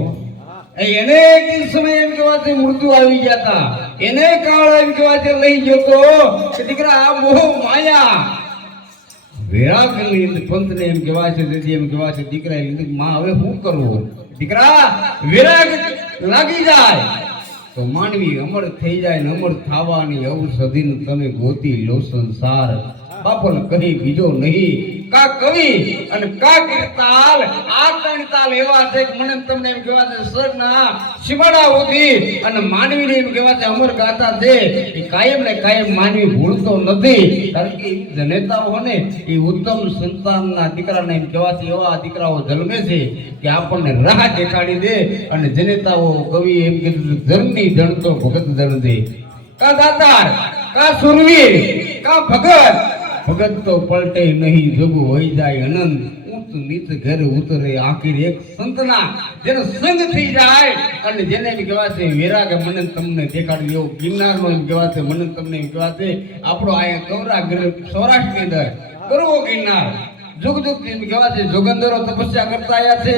એને એક સમય એમ કહેવા છે મૃત્યુ આવી ગયા હતા, એને કાળ એમ કહેવા છે લઈ ગયો તો કે દીકરા આ મોહ માયા વિરાગની પંથને એમ કહેવા છે. તેથી એમ કહેવા છે દીકરા કીધું માં હવે શું કરવું? દીકરા વિરાગ લાગી જાય તો માનવી અમર થઈ જાય ને અમર થવાની ઔષધિને તમે ગોતી લો સંસાર. બાપોને કહી બીજો નહીં કા કવિ અને કા કીર્તાલ. આ ત્રણ તાલ એવા છે કે મને તમને એમ કહેવા છે સ્વર્ગના સીમાડા ઉધી અને માનવીને એમ કહેવા છે અમર ગાતા છે. એ કાયમ ને કાયમ માનવી ભૂલતો નથી. કારણ કે જનેતાઓ ને એ ઉત્તમ સંતાનના દીકરાને એમ કહેવા છે એવા દીકરાઓ જન્મે છે કે આપણને રાહ દેખાડી દે. અને જનેતાઓ કવિ એમ કીધું ધર્મની જણતો ભગત જણ દે. કા દાતાર કા સુરવીર કા ભગત, ભગત તો પલટે નહીં જોગું હોઈ જાય અનંત. ઊંચ નીચ ઘરે ઉતરે આખીર એક સંતના જેનો સંગ થઈ જાય. અને જેને એમ કહેવા છે વિરાગ મને તમને દેખાડી એવો ગિરનારનો એમ કહેવા છે મને તમને એમ કહેવા છે આપણો અહીંયા ગૌરા સૌરાષ્ટ્રની અંદર કરવો ગિરનાર. જુગ જુગ થી કહેવા છે જોગંદરો તપસ્યા કરતા આવ્યા છે.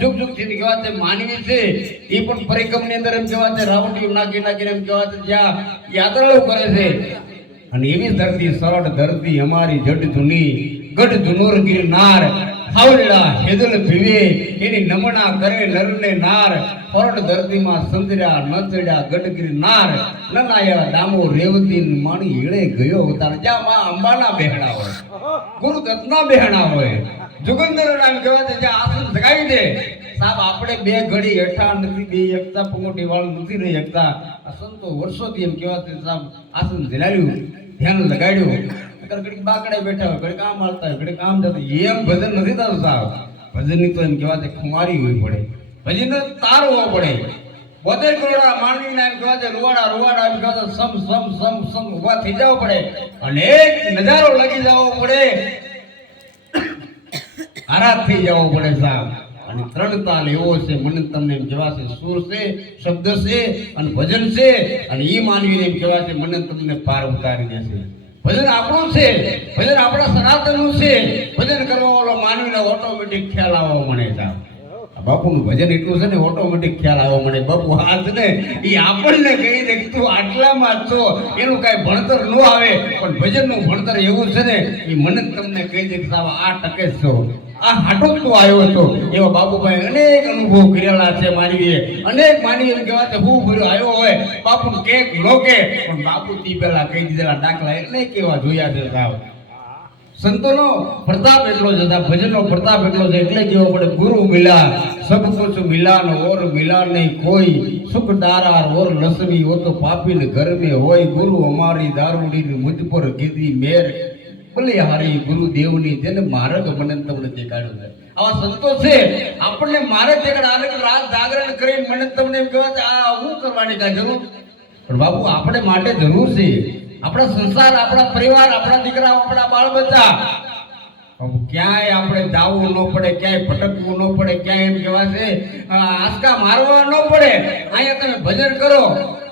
જુગ જુગ થી કહેવા છે માનવી છે એ પણ પરિક્રમની અંદર એમ કહેવા છે રાવટીઓ નાખી નાખીને એમ કહેવા છે જ્યાં યાત્રાઓ કરે છે. અને એવી ધરતી સરળ ધરતી અમારી જડ જૂની ગઢ જુનોર ગિરનાર. હાવડા હેદલ ભીવે એની નમણા કરે નરને નાર. ફરડ ધરતીમાં સંતર્યા ન ચડ્યા ગઢ ગિરનાર. નનાયા ડામો રેવતી માણી હીળે ગયો અવતાર. જ્યાં માં અંબાના બેહણા હોય, ગુરુ દત્તના બેહણા હોય, જુગંદર નામ કહેવાય છે જ્યાં આસન જગાવી દે. સાહેબ આપણે બે ઘડી હેઠા નથી બે એકતા પંગોટી વાળું નથી રહી એકતા. આ સંતો વર્ષોથી એમ કહેવાય છે સાહેબ આસન ઝીલાવ્યું, ધ્યાન લગાડ્યું. ઘડીક બાકડે બેઠા હોય, ઘડીક આમ હાલતા હોય, ઘડીક આમ જતા. એમ ભજન નથી થતું સાહેબ. ભજનની તો એમ કહેવાય છે ખુમારી હોવી પડે, ભજન તાર હોવો પડે. 72 કરોડ માનવીના એમ કહેવાય છે રૂવાડા રૂવાડા એમ કહેવાય છે સમ સમ સમ સમ ઊભા થઈ જવો પડે અને એક નજારો લગી જવો પડે, આરાધ થઈ જવો પડે સાહેબ. અને ત્રણ તાલ એવો છે મને તમને એમ કહેવા છે સુર છે, શબ્દ છે અને ભજન છે. અને એ માનવીને એમ કહેવા છે મને તમને પાર ઉતારી દેશે. ભજન આપણું છે, ભજન આપણા સનાતનનું છે. ભજન કરવા વાળો માનવીને ઓટોમેટિક ખ્યાલ આવવા મળે સાહેબ. આ બાપુનું ભજન એટલું છે ને ઓટોમેટિક ખ્યાલ આવ્યો મને બાપુ આ છે ને એ આપણને કહી દે કે તું આટલામાં જ છો, એનું કાંઈ ભણતર ન આવે, પણ ભજનનું ભણતર એવું છે ને એ મને જ તમને કહી દે કે સાહેબ આ ટકે જ છો, આ હાટો જ તું આવ્યો છો. એવા બાપુભાઈ અનેક અનુભવ કરેલા છે માનવીએ, અનેક માનવી એમ કહેવાય હું ભર્યો આવ્યો હોય બાપુ કે લોકે, પણ બાપુ તી પહેલા કહી દીધેલા દાખલા એટલે કેવા જોયા છે સાહેબ. સંતોનો પ્રતાપ એટલો જ હતા, ભજનનો પ્રતાપ એટલો છે એટલે કેવો પડે ગુરુ મિલા સબ કુછ મિલા ન ઓર મિલા નહીં કોઈ, સુખ દારાર ઓર લસવી હો તો પાપી ને ઘર में હોય, ગુરુ અમારી દારૂડી ને મુજ પર કીધી મેર, બલિહારી ગુરુદેવની જેને માર્ગ મને તમને દેખાડ્યો છે. આવા સંતો છે આપણને માર્ગ દેખાડે. રાત જાગરણ કરીને મને તમને એમ કહેવાય છે આ હું કરવાની કાંઈ જરૂર, પણ બાપુ આપણે માટે જરૂર છે. આપણા સંસાર, આપણા પરિવાર, આપણા દીકરા, આપણા બાળ બચ્ચા, ક્યાંય આપણે જાવું ન પડે, ક્યાંય ભટકવું ન પડે, ક્યાંય એમ કહેવાય છે આંચકા મારવા ન પડે. અહીંયા તમે ભજન કરો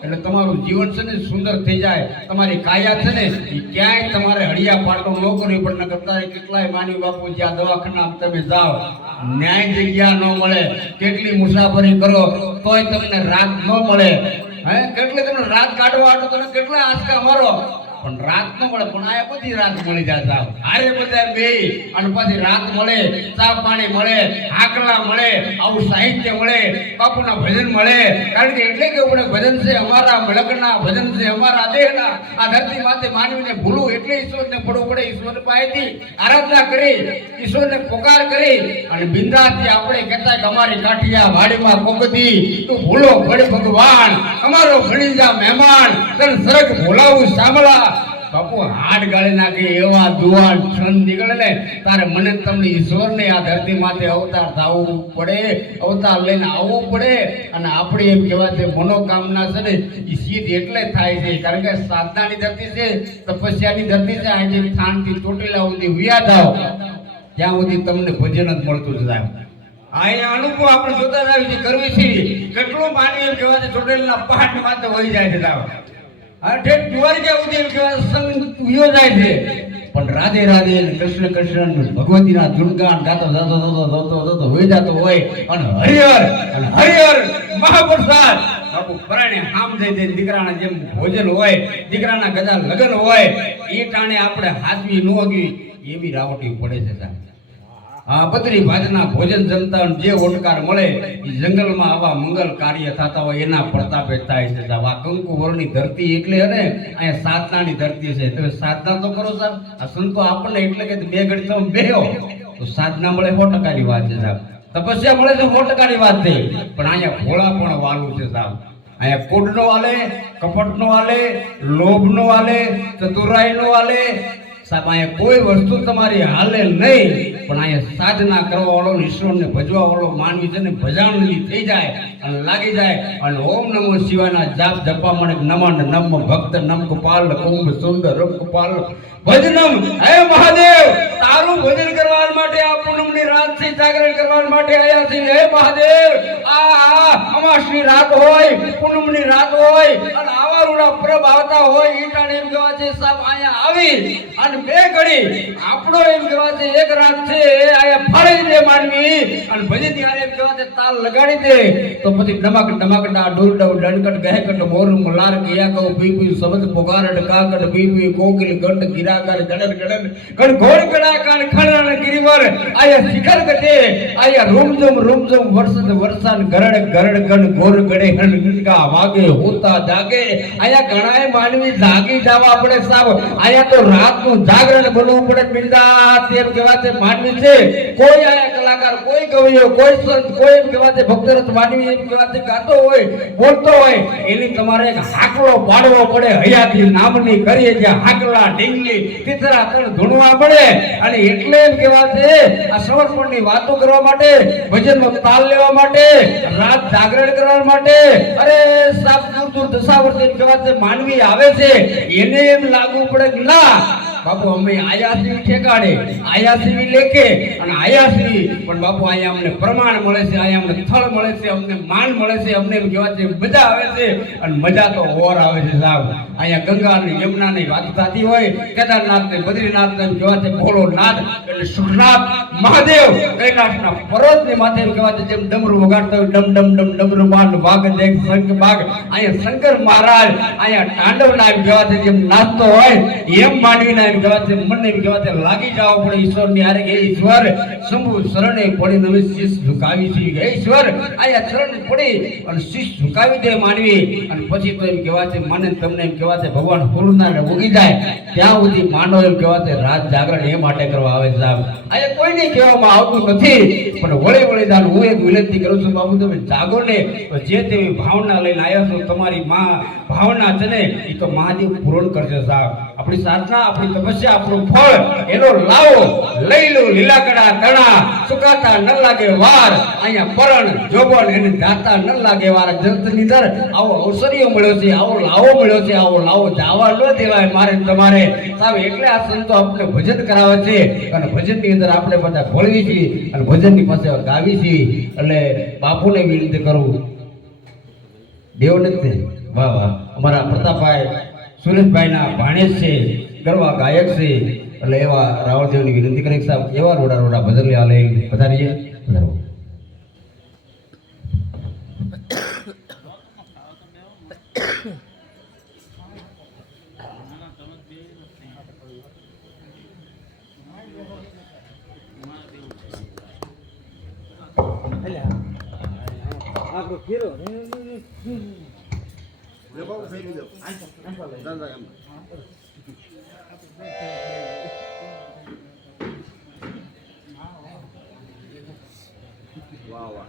એટલે તમારું જીવન છે ને સુંદર થઈ જાય. તમારી કાયા છે ને એ ક્યાંય તમારે હળિયા પાટો ન કરવી પડે. ન કરતા કેટલાય માની બાપુ જ્યાં દવાખાના તમે જાઓ ન્યાય જગ્યા ન મળે, કેટલી મુસાફરી કરો તોય તમને રાત ન મળે, કેટલી તમને રાત કાઢવા આટો તમે કેટલા આંચકા મારો પણ રાત ન મળે. પણ આ બધી રાત મળી જાય સાહેબ, હારે બધા બે અને પછી રાત મળે, ચા પાણી મળે, આકલા મળે, આવું સાહિત્ય મળે, બાપુના ભજન મળે. કારણ કે એટલે કે આપણે ભજન છે અમારા મલકના, ભજન છે અમારા દેહના. આ ધરતી માથે માનવીને ભૂલું એટલે ઈશ્વરને પડવું પડે. ઈશ્વર પાસેથી આરાધના કરી, ઈશ્વરને પોકાર કરી અને બિંદાસથી આપણે કહેતા કે અમારી કાઠિયા વાડીમાં કોકદી તું ભૂલો ભળ ભગવાન, અમારો ભણી જા મહેમાન, તન સરગ ભોલાવું સાંભળા. બાપુ હાડ ગાળી નાખી એવા દુવાન ક્ષણ નીકળે ને તારે મને તમને ઈશ્વરને આ ધરતી માથે અવતાર થવું પડે, અવતાર લઈને આવવું પડે. અને આપણી એમ કહેવાય છે મનોકામના છે ને એ સિદ્ધ એટલે થાય છે કારણ કે સાધનાની ધરતી છે, તપસ્યાની ધરતી છે. આજે સ્થાનથી ચોટીલા સુધી વ્યા થાવ ત્યાં સુધી તમને ભજન જ મળતું જ થાય. આ અનુભવ આપણે જોતા જ આવી કરવી છે. કેટલું માનવી એમ કહેવાય છે ચોટીલાના પહાડ માથે વહી જાય છે સાહેબ, પણ રાધે રાધે કૃષ્ણ કૃષ્ણ ભગવતીના ગુણગાન ગાતો જતો હોય જતો હોય અને હરિહર મહાપ્રસાદ બાપુ પરાણે આમ જઈ દીકરાના જેમ ભોજન હોય, દીકરાના ગદા લગ્ન હોય એ ટાણે આપણે હાથવી ન હગી એવી રાવટી પડે છે સાહેબ. આ બત્રી ભાજના ભોજન જમતા જે ઓટકાર મળે એ જંગલમાં આવા મંગલ કાર્ય થતા હોય એના પ્રતાપે થાય છે સાહેબ. આ કંકુ વરની ધરતી એટલે ને અહીંયા સાધનાની ધરતી છે. તમે સાધના તો કરો સાહેબ. આ સંતો આપણને એટલે કે બે ઘડી તમે બેહો તો સાધના મળે 100% વાત છે સાહેબ, તપસ્યા મળે તો 100% વાત છે. પણ અહીંયા ભોળા પણ વાલું છે સાહેબ. અહીંયા કૂડ નો વાલે, કપટ નો વાલે, લોભ નો વાલે, ચતુરાઈ નો વાલે સાહેબ. અહીંયા કોઈ વસ્તુ તમારી હાલે નહીં, પણ અહીંયા સાધના કરવા વાળો, ઈશ્વરને ભજવા વાળો માનવી છે ને ભજાણલી થઈ જાય અને લાગી જાય અને ઓમ નમો શિવાયના જાપ જપવા મળે. નમન નમ ભક્ત નમ ગોપાલ કુંભ સુંદર રમ ગોપાલ ભજનમ. હે મહાદેવ તારું ભજન કરવા માટે આ પૂનમની રાત થી જાગરણ કરવા માટે આયા છે. હે મહાદેવ આ અમાસની રાત હોય, પૂનમની રાત હોય અને આવા રૂડા પ્રભ આવતા હોય ઈટાને એમ કહેવા છે સાહેબ અહીંયા આવી અને બે ઘડી આપણો એમ કહેવા છે એક રાત છે આયા ફાળી દે માનવી અને ભજી ત્યારે એમ કહેવા છે તાલ લગાડી દે તો પછી ડમક ડમકડા ડુરડવ ડણકટ ગહેકટ મોર મલાર કિયા કહું પીપી શબ્દ પોગારડ કાકડ પીપી કોકિલ ગંડ ગિરાગર ગડન ગડન ગણ ઘોડ ગડા કાન ખણણ ગિરિવર આયા શિખર ગટે આયા રૂમઝુમ વરસદ વરસાન ગરડ ગરડ ગણ ઘોર ગડે હણ ગંગા વાગે હોતા જાગે. આયા ઘણાય માનવી જાગી જવા પડે સાહેબ. આયા તો રાતનું જાગરણ બનવું પડે બિંદાસ એમ કહેવાય છે માનવી છે. કોઈ આયા કલાકાર, કોઈ કવિઓ, કોઈ સંત, કોઈ એમ કહેવાય છે ભક્તરથ માનવી એમ કહેવાય છે ગાતો હોય, બોલતો હોય એની તમારે એક હાકલો પાડવો પડે. હયાતી નામની કરીએ જ્યાં હાકલા ઢીંગલી તીતરા તણ ધૂણવા પડે. અને એટલે એમ કહેવાય છે આ સમર્પણની વાતો કરવા માટે, ભજનનો તાલ લેવા માટે, રાત જાગરણ કરવા માટે અરે સાપ દૂર દૂર દશાવર્ષ એમ કહેવાય છે માનવી આવે છે. એને એમ લાગવું પડે કે ના બાપુ અમે આયા છીએ ઠેકાડે, આયા છીએ લેકે અને આયા છીએ, પણ બાપુ અહીંયા અમને પ્રમાણ મળે છે, અહીંયા અમને સ્થળ મળે છે, અમને માન મળે છે, અમને એમ કહેવાય છે મજા આવે છે, અને મજા તો ઓર આવે છે સાહેબ. અહીંયા ગંગા ને યમુના ની વાત થતી હોય, કેદારનાથ ને બદ્રીનાથ ને એમ કહેવાય છે ભોળોનાથ એટલે સુખનાથ મહાદેવ કૈલાસના પર્વત ની માથે એમ કહેવાય છે જેમ ડમરું વગાડતા હોય ડમ ડમ ડમ ડમરું બાગ વાગ દેખ શંખ બાગ, અહીંયા શંકર મહારાજ અહીંયા તાંડવ ના એમ કહેવાય છે જેમ નાચતો હોય એમ માંડવીના એમ કહેવાય છે મનને એમ કહેવાય છે લાગી જાવ પડે ઈશ્વર ની હારે. હે ઈશ્વર શંભુ શરણે પડી નવી શીશ ઝુકાવી છે. હે ઈશ્વર અહીંયા ચરણ પડી અને શીશ ઝુકાવી દે માનવી, અને પછી તો એમ કહેવાય છે મને તમને એમ કહેવાય છે ભગવાન હુરના ઉગી જાય ત્યાં સુધી માનવ એમ કહેવાય છે રાત જાગરણ એ માટે કરવા આવે છે સાહેબ. અહીંયા કોઈને કહેવામાં આવતું નથી, પણ વળી વળી દાન હું એક વિનંતી કરું છું બાબુ તમે જાગો ને, તો જે તેવી ભાવના લઈને આવ્યા છો તમારી માં ભાવના છે ને એ તો મહાદેવ પૂર્ણ કરશે સાહેબ. આપણી સાધના આપણી તપસ્યા આપણું ફળ એનો લાવો લઈ લો. લીલાકડા તણા સુકાતા ન લાગે વાર, અહીંયા પરણ જોબન એને જાતા ન લાગે વાર. જગતની અંદર આવો અવસરીઓ મળ્યો છે, આવો લાવો મળ્યો છે, આવો લાવો જાવા ન દેવાય મારે તમારે સાહેબ. એટલે આ સંતો આપણે ભજન કરાવે છે, અને ભજનની અંદર આપણે બધા ભળવી છીએ અને ભજનની પાસે ગાવી છીએ. એટલે બાપુને વિનંતી કરું દેવને વાહ વાહ અમારા પ્રતાપભાઈ સુરેશભાઈના ભાણેજ છે, ગરવા ગાયક છે, એટલે એવા રાવળદેવની વિનંતી કરી સાહેબ એવા રોડા રોડા ભજન લેવા લઈ વધારીએ વધારો. આપણો ફેરો વાહ વાહ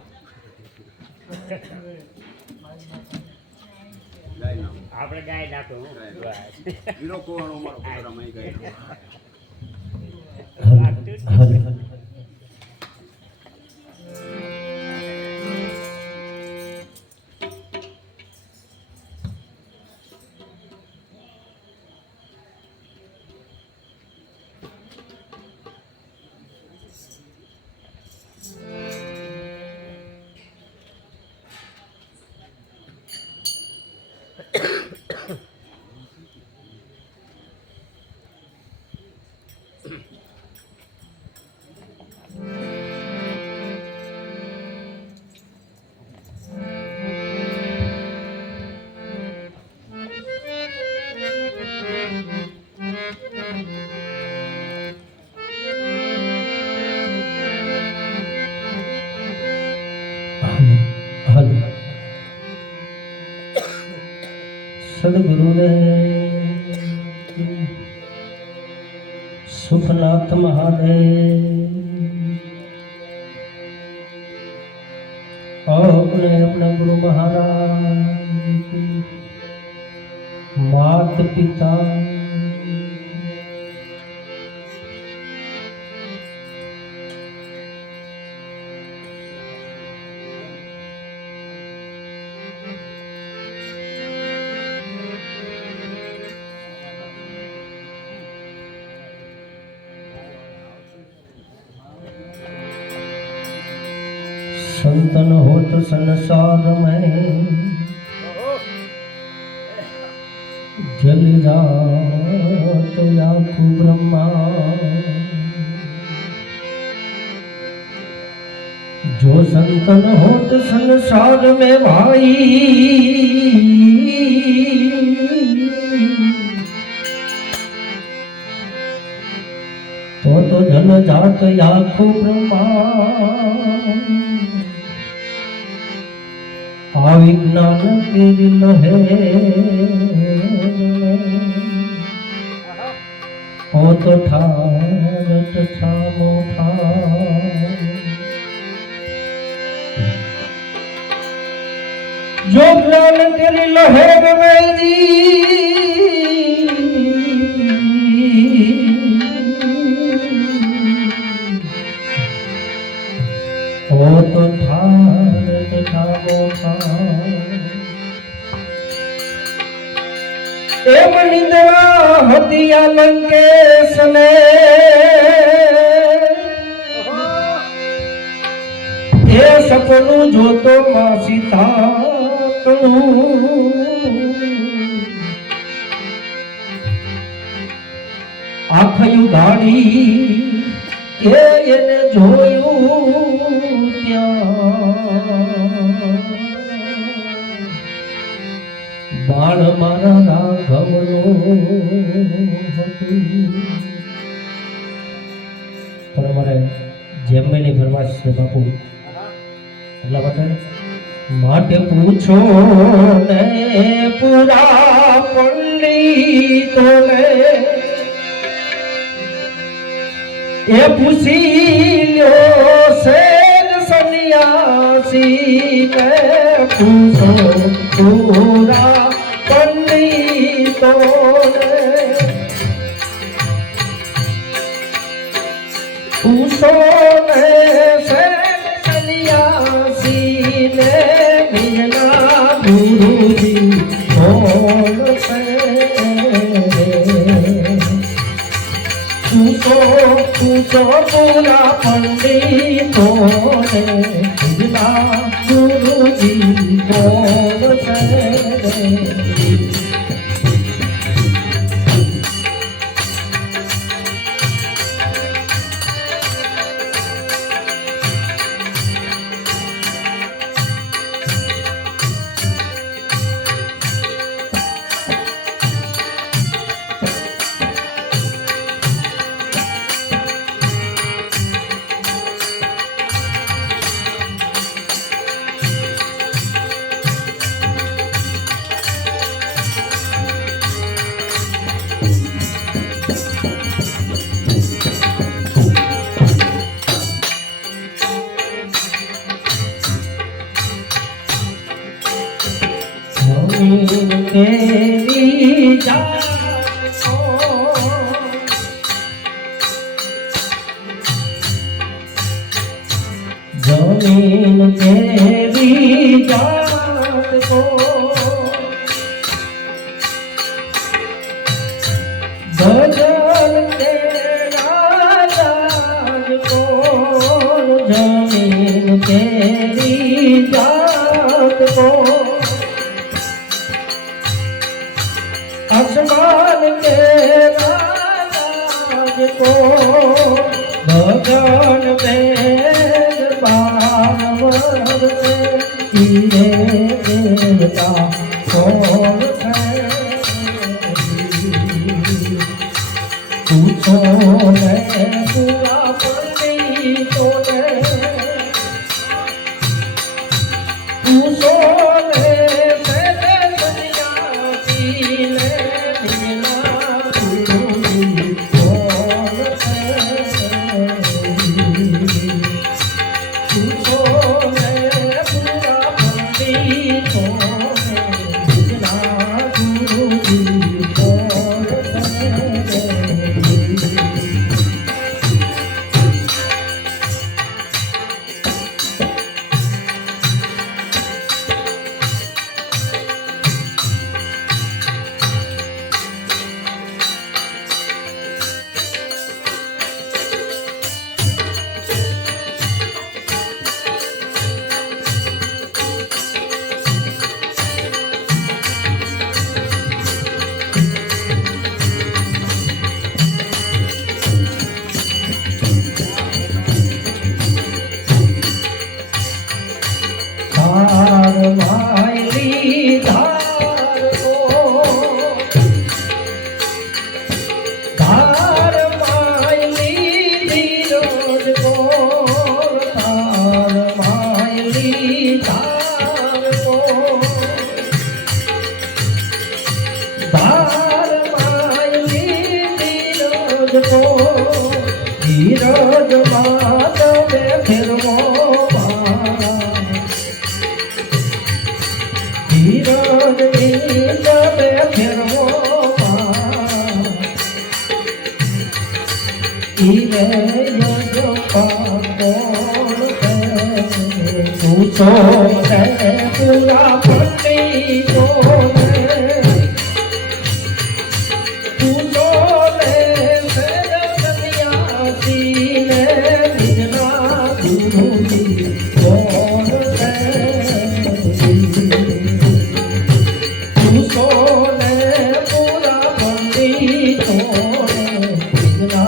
આપણે ગાય નાખો હીરો કોવાનો અમારો પ્રોગ્રામ અહીં ગાય. સદગુરુદેવ સુખનાથ મહાદેવ अपने अपने गुरु महाराज मात पिता संतन होत संसार में जल जात आखु ब्रह्मा जो संतन होत संसार में भाई तो जल जात आखु ब्रह्मा विज्ञान की लहे ओ तो ठारत ठामो जो ज्ञान तेरी लहर में जी ओ तो ठारत ठामो એમ નિંદવા હતી આ લંકેશને એ સપનું જોતો માં સીતાતણું આખયું ગાડી એને જોયું ત્યાં બાળ મારા રાઘવનું હતું. પણ અમારે જેમની ફરમાશ છે બાપુ, એટલા માટે પૂછો ને પૂરા પંડિતોને એ પૂછી લ્યો શેર સન્યાસી ને પૂછો પૂરા પંડિતોને પૂછો ને શેર સન્યાસી ને બીજના ગુરુજી કોણ છે પૂછો પૂરા પંડિતોને બીજના ગુરુજી કોણ છે. તેરી જાતો જમીન તેરી જાત કો ભજન તેરા જાત કો જમીન તેરી જાત કો आसमान के राज को भगवान वेद बावर से ये देवता कौन है पूछो मैं पूरा पंडितो ने पूछो ધીરજ માતવે ફેરવો ધીરજ નીતવે ફેરવો ઈરે યજ પાકોણ પૂછો રે પૂરા પંડિતો सीने बिजना गुरुजी कौन है तू सोने पूरा पंडित बिजना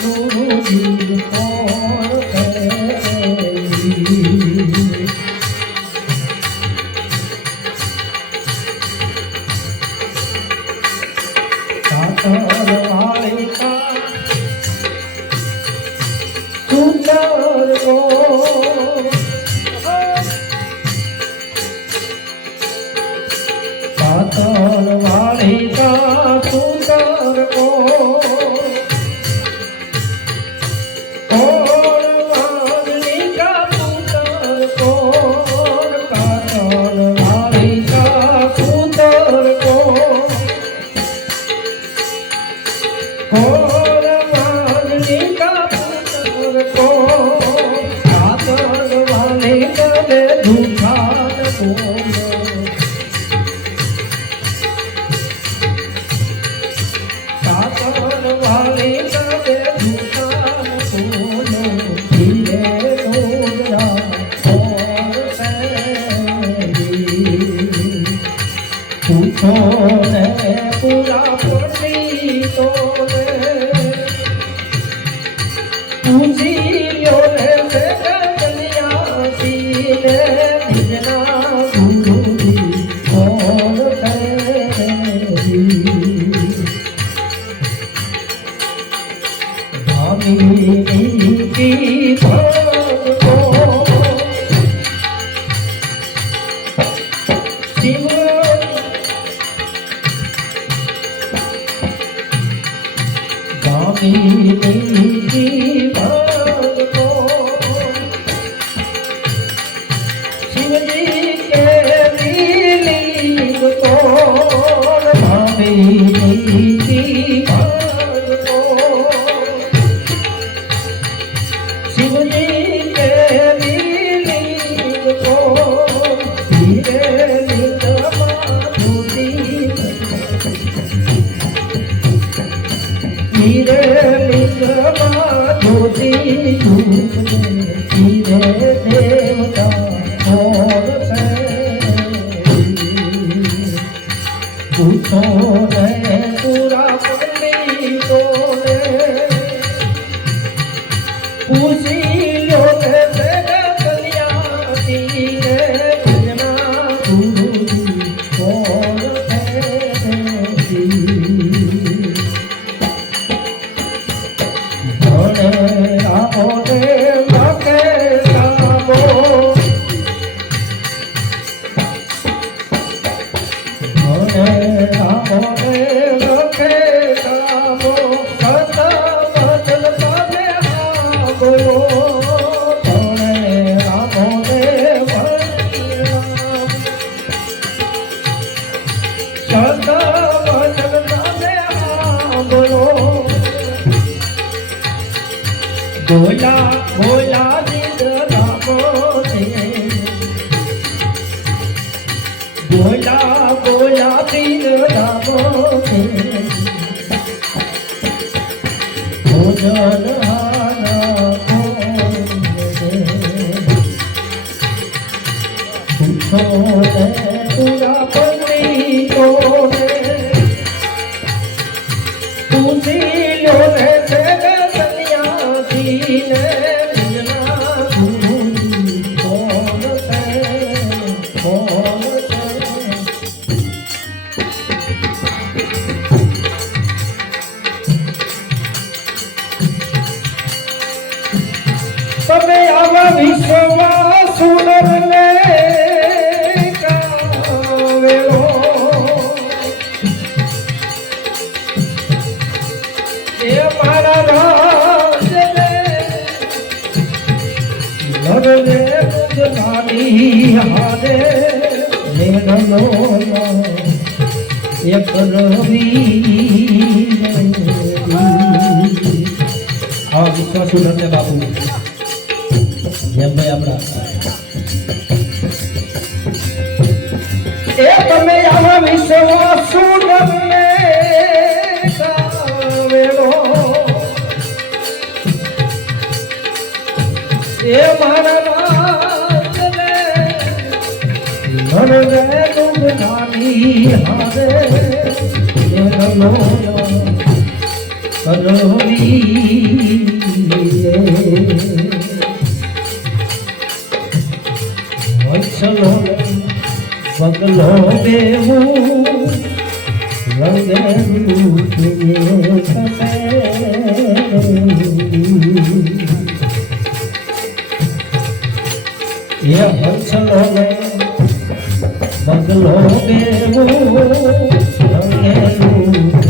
गुरुजी कौन है सातर वाले का सुंदर को सातर वाले का सुंदर को और मांगने का सुंदर को सातर वाले का सुंदर को और मांगने का पुत्र को सातर वाले कदे झूठा न बोलो सातर वाले कदे झूठा न बोलो धीरे डोरा और पूछो ने पूरा पड़ी तो पूजियो रे से गलिया सीने बिजना गुरुजी कौन तेरी धामी की भाग को शिव की भाग को शिवजी के लीलिंग को भाभी की भाग को शिवजी के लीलिंग को धीरे लिंग माधुरी धीरे लिंग माधुरी धीरे देवता और पूछो ने पूरा पड़ी तो पूछी लो ने कलिया धीरे भजना गुरुजी कौन है बोला बोला दिल रामो से बोला बोला दिल रामो से भोजन हाना पूछो पूरा पत्नी को पूछी लो से તમે આવા વિશ્વમાં સુંદરને કાવેલો એ મારા રાજને લડને ગુજરાતી હારે મેઘનો એક રવિ આવા વિશ્વ સુંદરને બાપુ જેમ ભાઈ આપણા એ તમે આવા વિશ્વમાં સુંદરને કાવેલો એ મારા નાથને નરવે દુઃખનાની હારે એ રલો કરોરી વત્સલો બગલો દેવું રંગે રૂપિયે કસે ये हंसलो बगलो देवो रंगे रूपे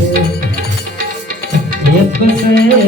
एक से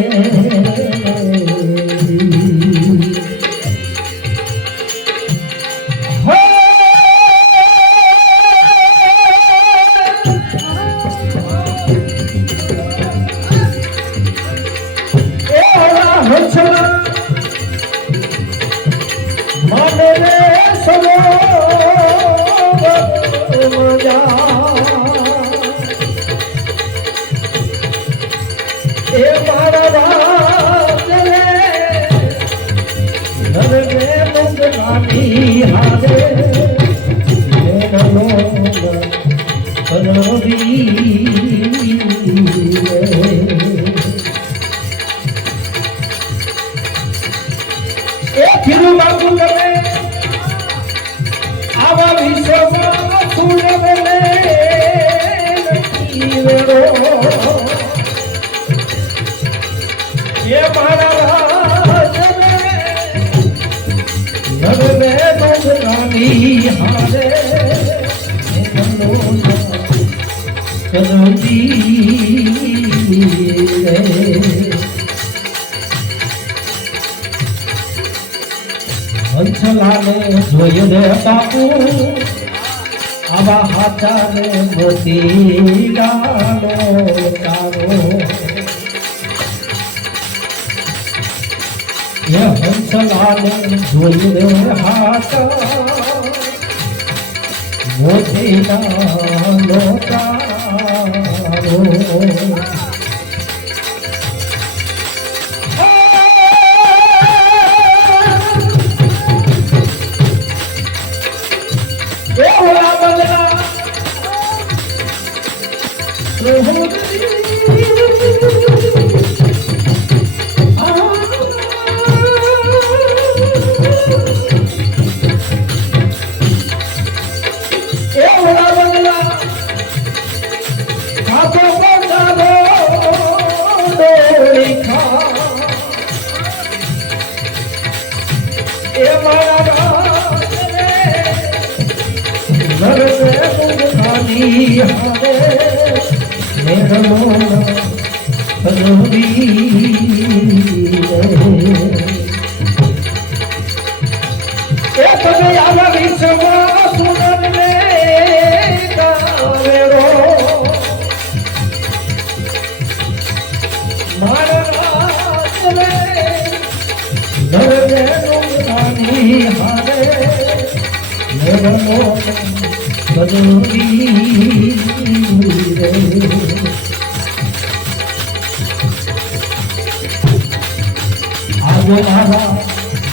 હંસલાને જોઈ રે બાપુ આવા હાથાને મોતી ગાનો તારો એ હંસલાને જોઈ રે હાથા મોતી ગાનો તારો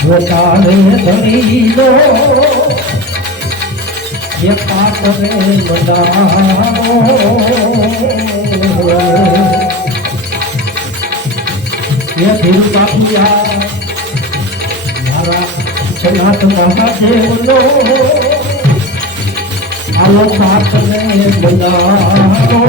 પોતાને ધરી લો એ પાટને બધાવો એ ધીર બાપુયા મારા સનાત મહાદેવનો આલો પાટને બધાવો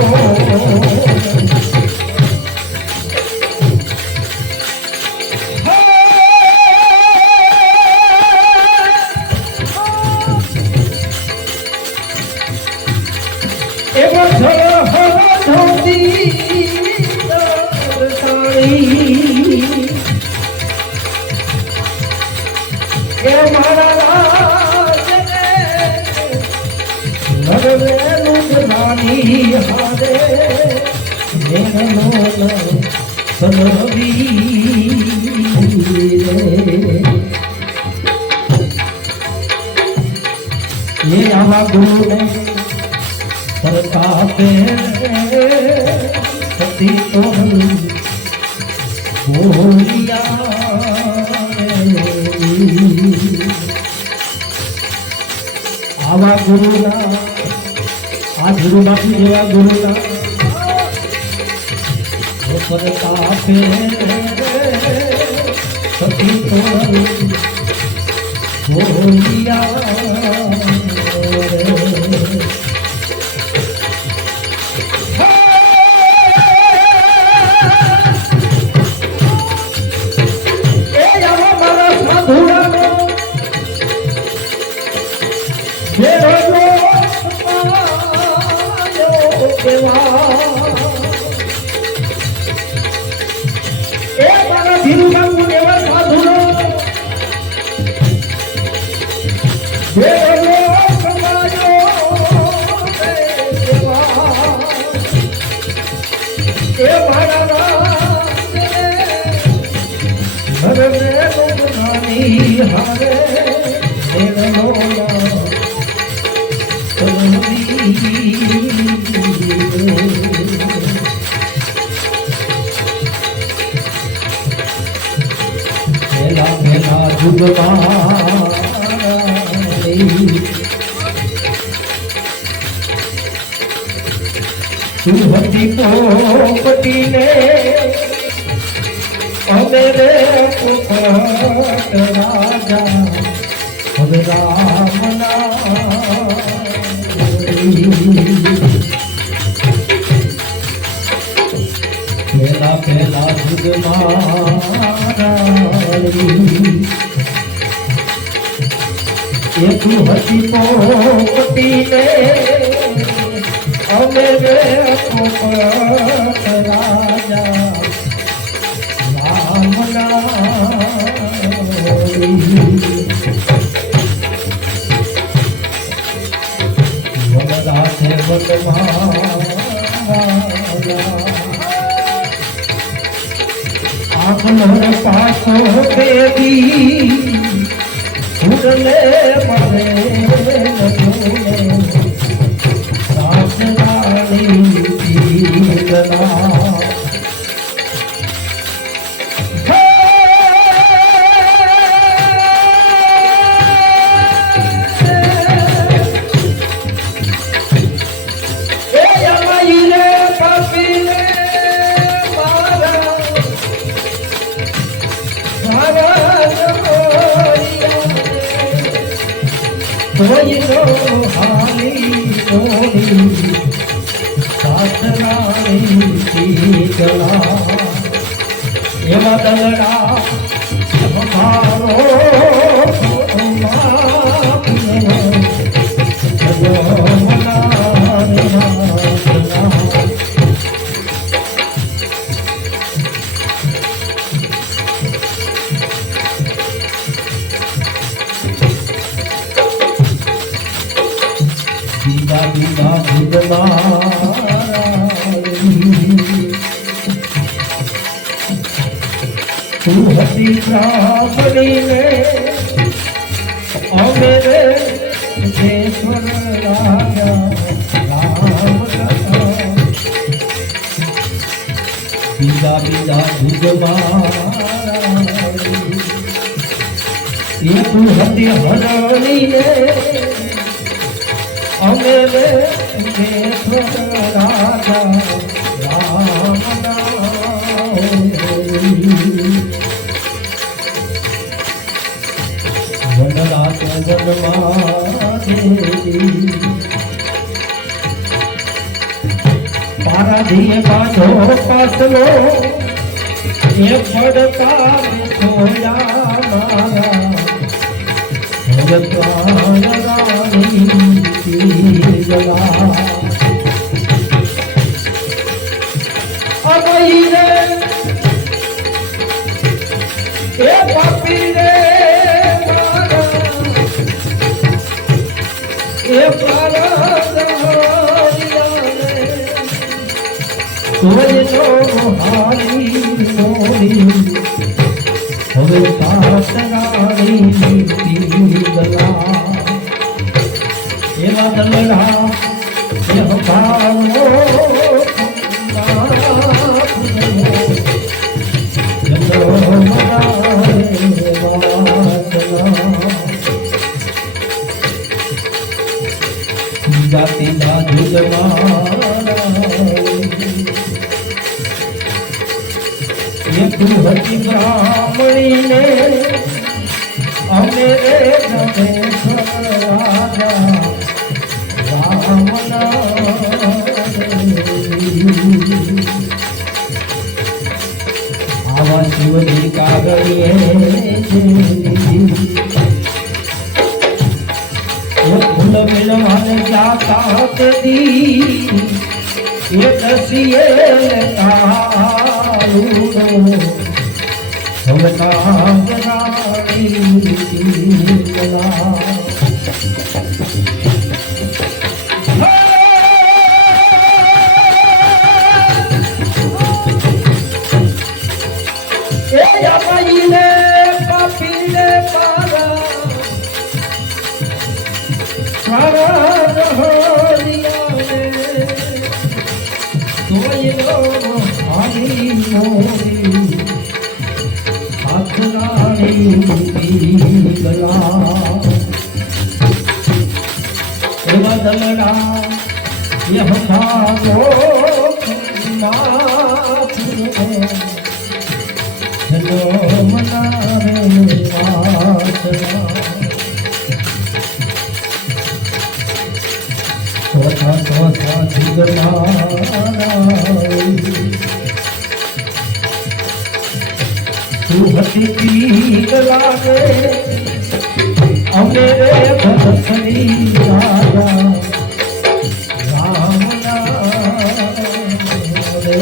ये आवा गुरु ने सरतापे सती तो बोलिया આવા ગુરુના આ ગુરુ બાપુ જેવા ગુરુના પરતાપે સતી સુહતી પોપટી ને અમે રે પોપટ રાજા હવે રામના પેલા પેલા દૂધ મારી એ સુહતી પોપટી ને અમે રે પોપટ રાજા રામના વનરાથે આંખનો પાછો બેદી ઉડલે પડે કોઈ નો હાલી કોઈ સાસરાની શીતળા એવા દલડા મારો તું હતી શ્રાવણી ને અમે રે દેશ્વર રાજા રામ બીજા બીજા ભૂગમાં એ તું હતી હરણી ને અમે રે દેશ્વર રાજા રામ વનરાત પારાધીએ બાંધો પાસલો એ પડતા છોયા મારા પ્રાણ રાણી જલા અમઈ રે એ પાપી રે એ કોઈ નો હારી મોરી હવે સાસરાની દલા એવા દલડા એ ભાવો ચંદ્રો મરા હતી બ્રાહ્મણીને અમે રે ગમે રાજા રામના આવા શિવજી કાગળીએ ફૂલ મિલવાને જાતા હતી એ દસીએ તારુડો ભવતા જનાણી કલા એ જાપાઈને પાપીને પારા સારા રહલિયાને તોયનો આની મોરી હાથરાણી ગલા એવા દલડા એ હમારો ચલો મનારે વાસના ચોથા ચોથા જીગનારા તું હતી પીક લાગે અમે રે ભરતની રાજા રામના રે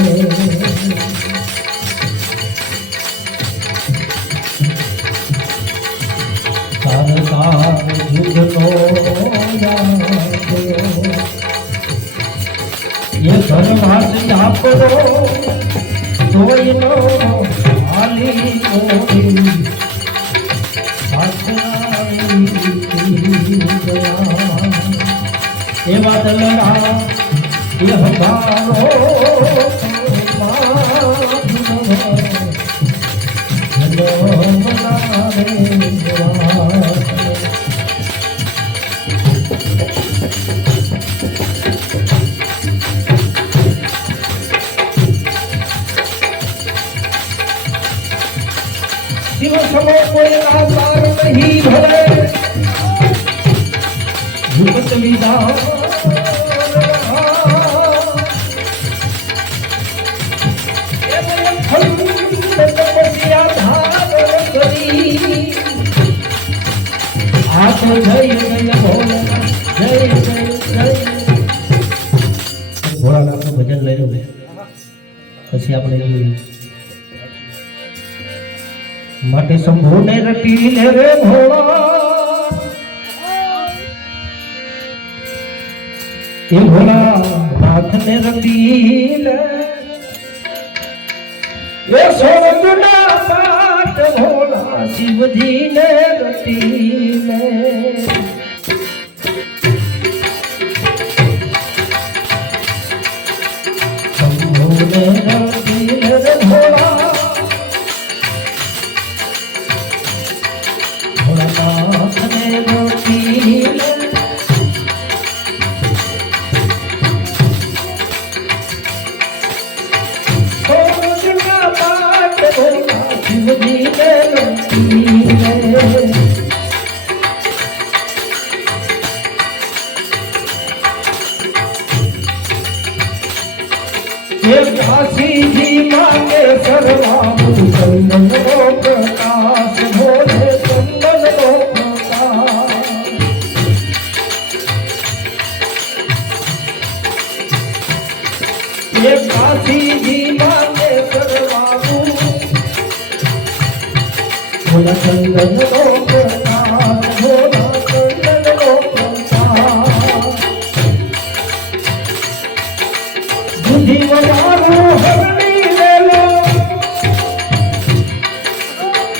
તાર જુગનો ये धर्मास जापरो तोयनो आली मोरी ये बादलड़ा ये हमारो शिव समो कोई आधार नहीं भरे भूपत विदा हाथ जय जय भोला जय जय जय भोलानाथ भजन લઈ લો પછી આપણે માટે શંભુને રટી લે રે ભોળા એ ભોળા નાથને રટી લે એ સોગના પાટ ભોળા શિવજીને રટી લે શંભુને રટી લે રે ભોળા काशी जी मांगे सर्वामु चंदन रो प्रकाश भोले चंदन रो प्रकाश ये काशी जी मांगे सर्वामु भोला चंदन रो प्रकाश भोला चंदन रो प्रकाश बुद्धि वालो हरणी ले लो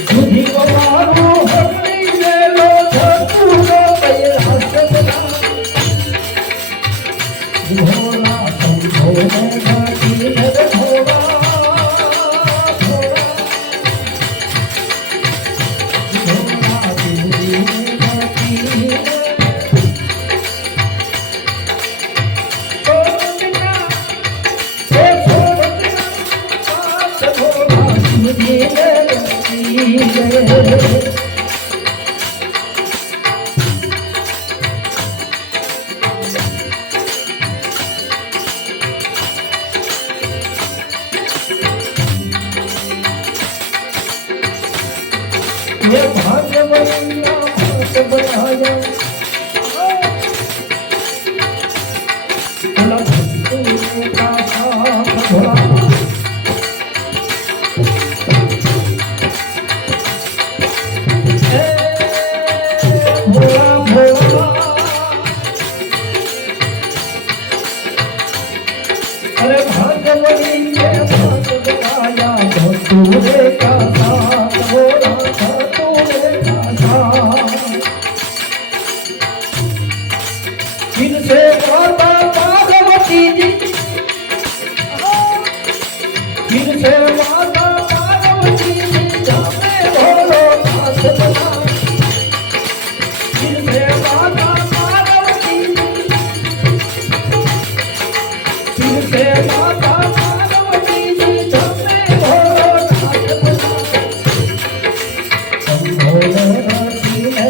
बुद्धि वालो हरणी ले लो धतूरो बैरासना भोला संभोले घाटी ले भोला भोला बुद्धि घाटी ये भाग्य बनिया भाग्य बनाया भोला भक्तों का साथ भोला भोला भोला अरे भाग्य बनिया भाग्य बनाया भक्तों का साथ भोला जिनसे माता पार्वती जी जिनसे माता पार्वती जी जाने भोलो नाथ बना जिनसे माता पार्वती जिनसे माता पार्वती जी जाने भोलो नाथ बना भोलो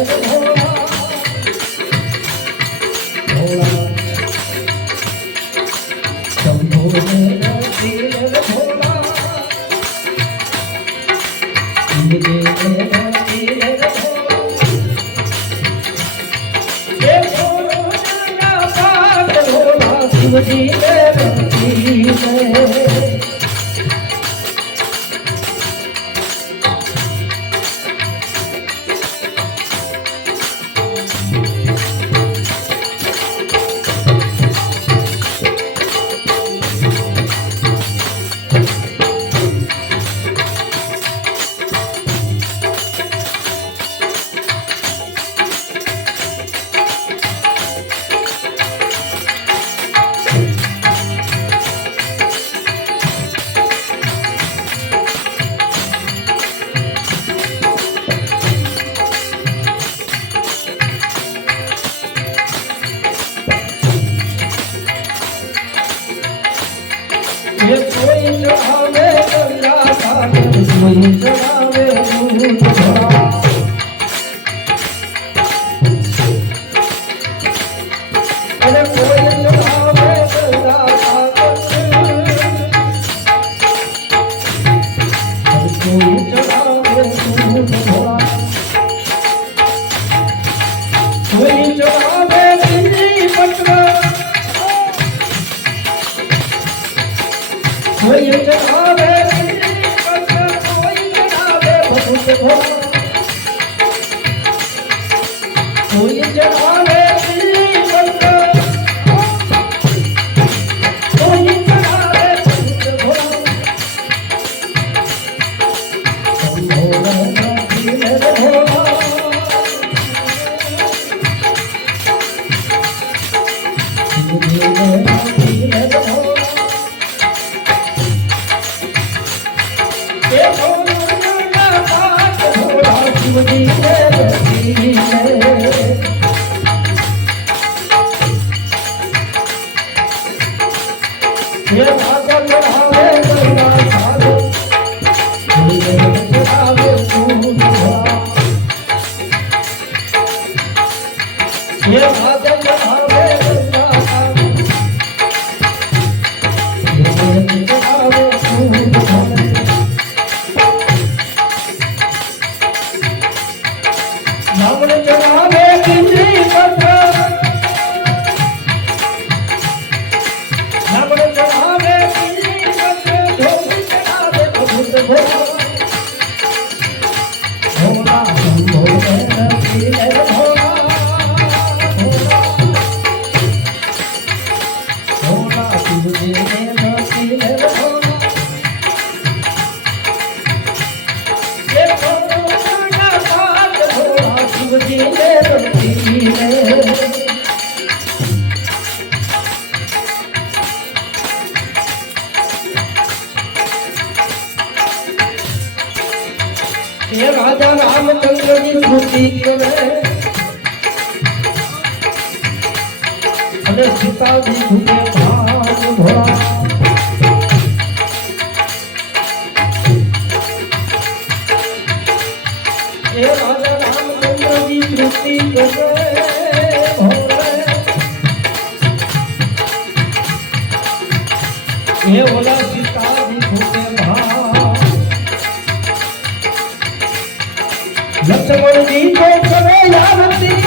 ये कोई चढ़ावे गंगा सागर कोई चढ़ावे दूध भरा अरे कोई चढ़ावे गंगा सागर कोई चढ़ावे दूध भरा कोई चढ़ावे दिल्ली पटना कोई चढ़ावे दिल्ली पटना कोई चढ़ावे बहुत भोला कोई चढ़ावे दिल्ली पटना कोई चढ़ावे बहुत भोला भोला भोला ये राजा रामचंद्र की स्मृति करे अरे सीता जी झूठे भाग भोला એ રાજા રામચંદ્રજી સૃષ્ટિ કરે ભોરે એ ઓલા સીતાજી છૂટે ભાવ લક્ષ્મણજી તો કરે યારતી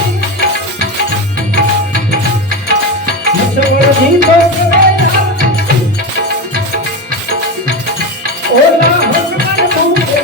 લક્ષ્મણજી તો કરે યારતી ઓલા હનુમાન ભૂપે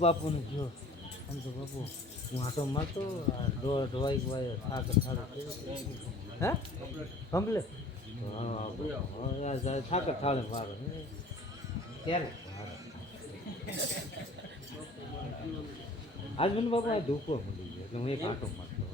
બાપુ ને જો આમ તો બાપુ હું આટો મારતો ઢોવાઈ ગયો થાક હે કમ્પ્લેટ થાક થાળે મારો ક્યારે આજ મને બાપુ આ ધૂકો મળી ગયો એટલે હું એક આટો મારતો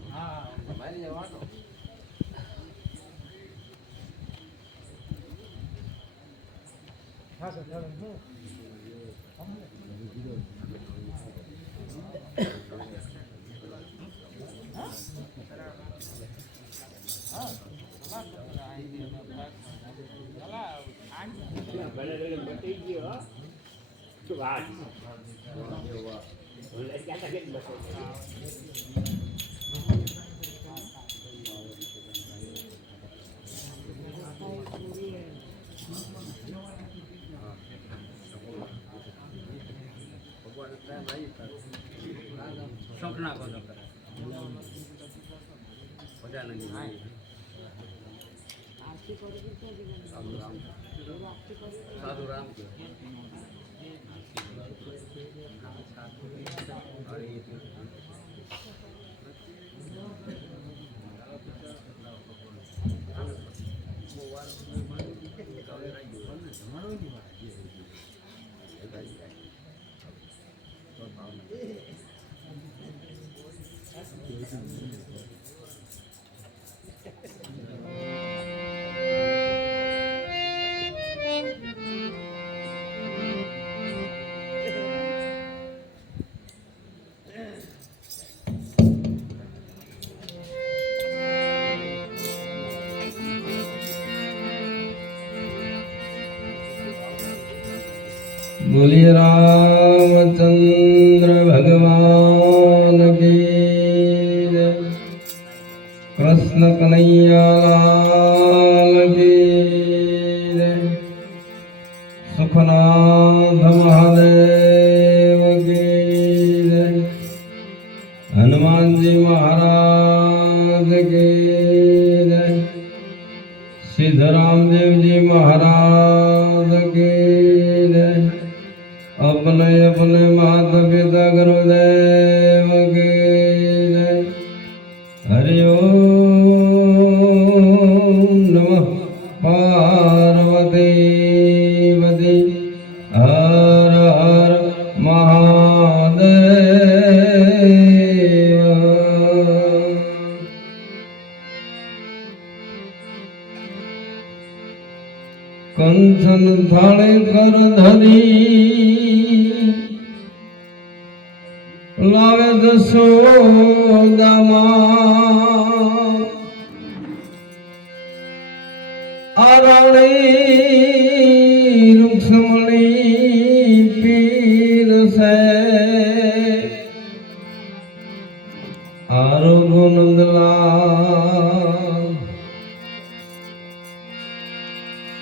સપના કરો બધા નહીં સાધુ રામ बोलिए रामचंद्र भगवान की जय। कृष्ण कन्हैया लाल की जय। सुखनाथ महादेव की जय। हनुमान जी महाराज की जय। सिद्धराम देव जी महाराज की जय। अपने अपने माता पिता गुरुदेव की जय। हरि ओम नमः पार्वती કંચન થાળે કર ધરી લાવે જશોદામાં આરણી રૂક્ષ્મણી પીરસે આરોગો નંદલાલ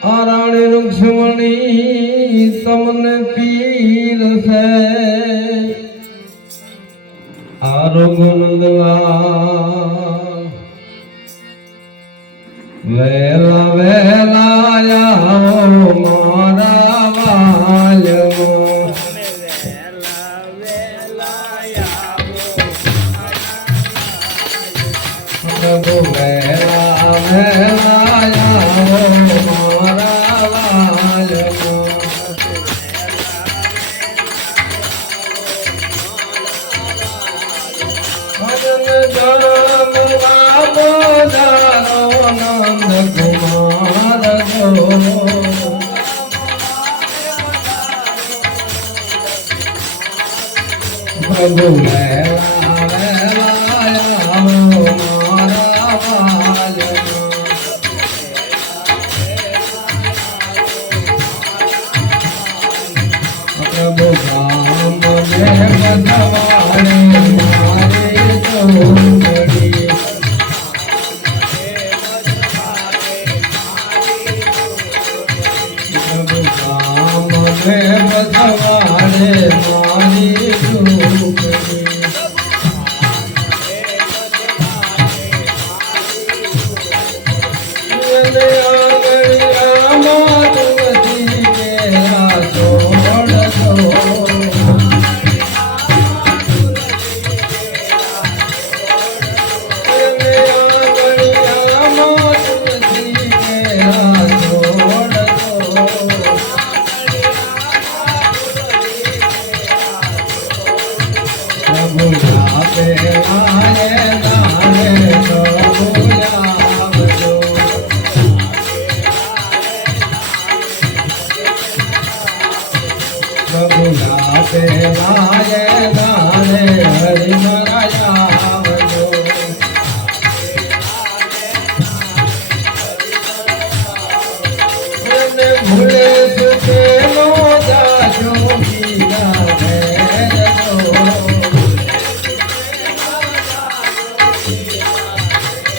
આરણી રૂક્ષ્મણી તમને પીરસે આરોગો નંદલાલ વેલા વેલા આવો મારા વાલમાં પ્રભુ વેલા વેલા આવો મારા વાલમાં ભજન ધર્મ લાભો જાનો નંદ કુમાર ગો પ્રભુ વેલા વેલા આવો મારા વાલમાં પ્રભુ રામ ને બધાવાને મારે જોડી પ્રભુ રામ ને બધાવાને મારી જોડી એને આંગળીયામાં તુલસી કેરા છોડ દો એને આંગળીયામાં તુલસી કેરા છોડ દો પ્રભુ આપે મારે દાને પ્રભુ આવજો પ્રભુ આપે મારે દાને હરિ મારા આવજો એને ભૂલે સુખે નો જાજો પીરા ભેરજો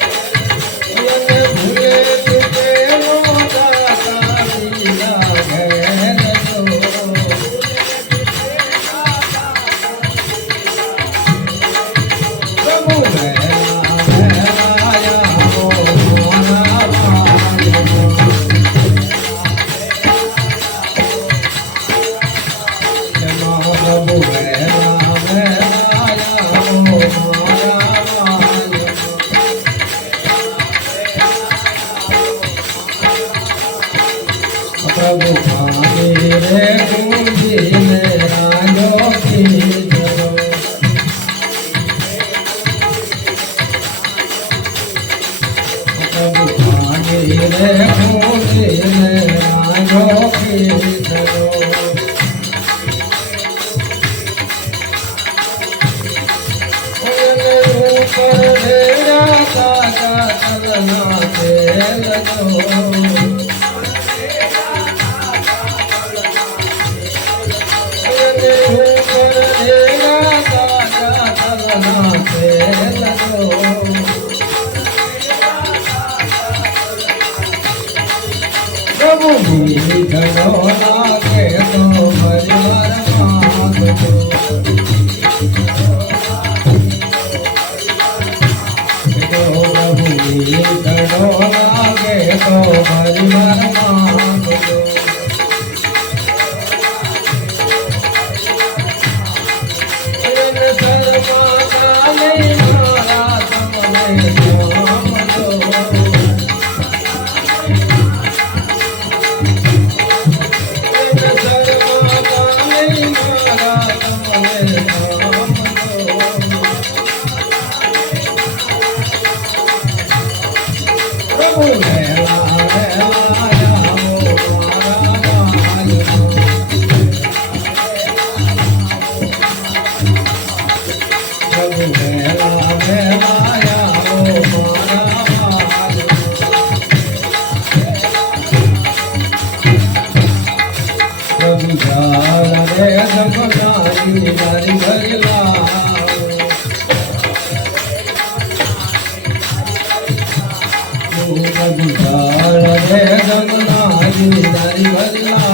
એને ભૂલે સુખે નો જાતા પીરા ભેરજો પ્રભુ વેલા વેલા આવો મારા વાલમાં પ્રભુ વેલા વેલા આવો મારા વાલમાં પ્રભુ ભાવી રે ગુંજીને રાજો કીધો પ્રભુ ભાવી રે ગુંજીને રાજો કીધો એને ઉપર ઢેરા કાકા તલના તેલ દો એને ઉપર ઢેરા કાકા તલના તેલ દો પ્રભુ ઘણો લાગે તો પરિવાર માંગજો પ્રભુ ઘણો લાગે તો પરિવાર માંગજો એને શર્માતા નહીં મારા તમને જામજો એને સમજાવ રે જગનારી મારી ઘરલા સમજાવ રે જગનારી મારી ઘરલા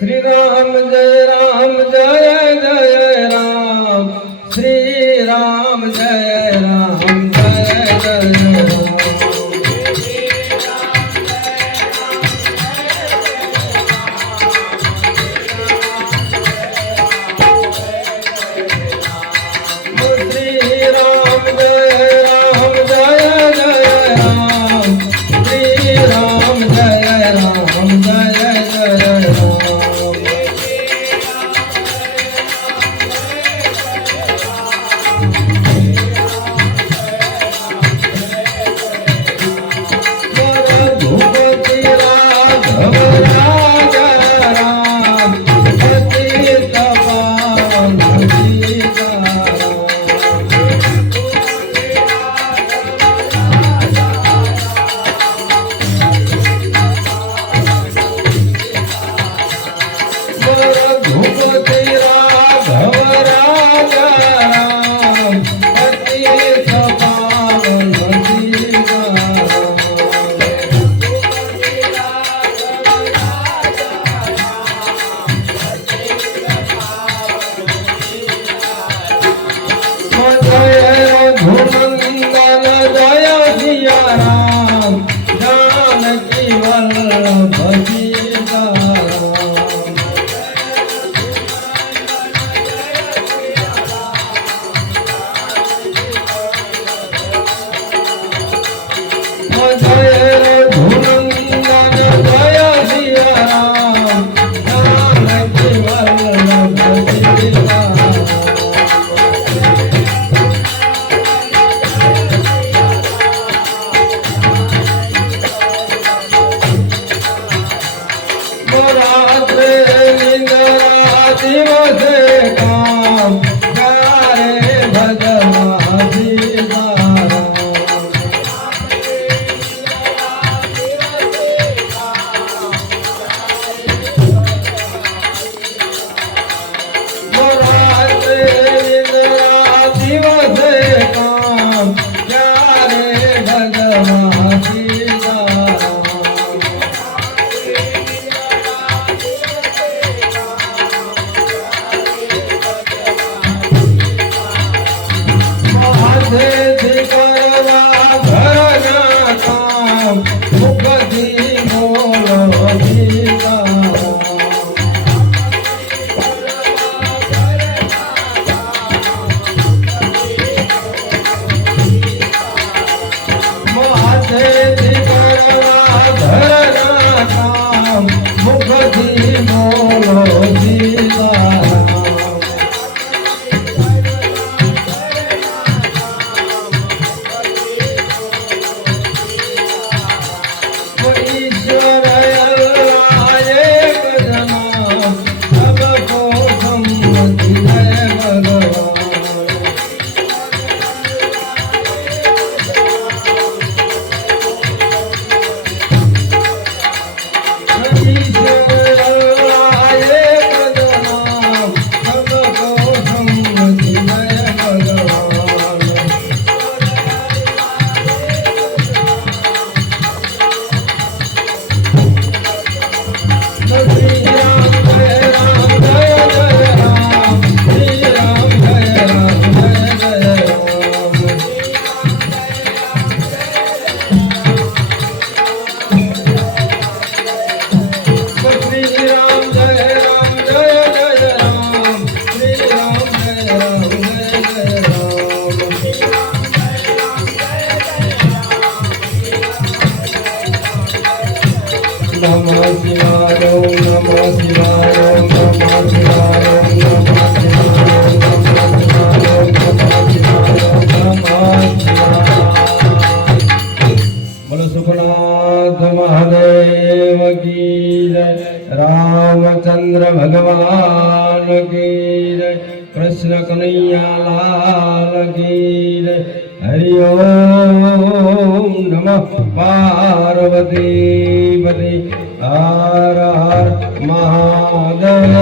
श्री राम जय जय राम श्री राम जय राम जय जय નમઃ શિવાય ઓમ નમઃ શિવાય ઓમ નમઃ શિવાય ઓમ નમઃ શિવાય ઓમ નમઃ શિવાય ઓમ નમઃ શિવાય ઓમ નમઃ શિવાય બોલો સુખનાથ મહાદેવ કી જય રામચંદ્ર ભગવાન કી જય કૃષ્ણ કનૈયા લાલ કી જય હરિ ઓમ નમઃ પાર્વતી પતિ હર હર મહાદેવ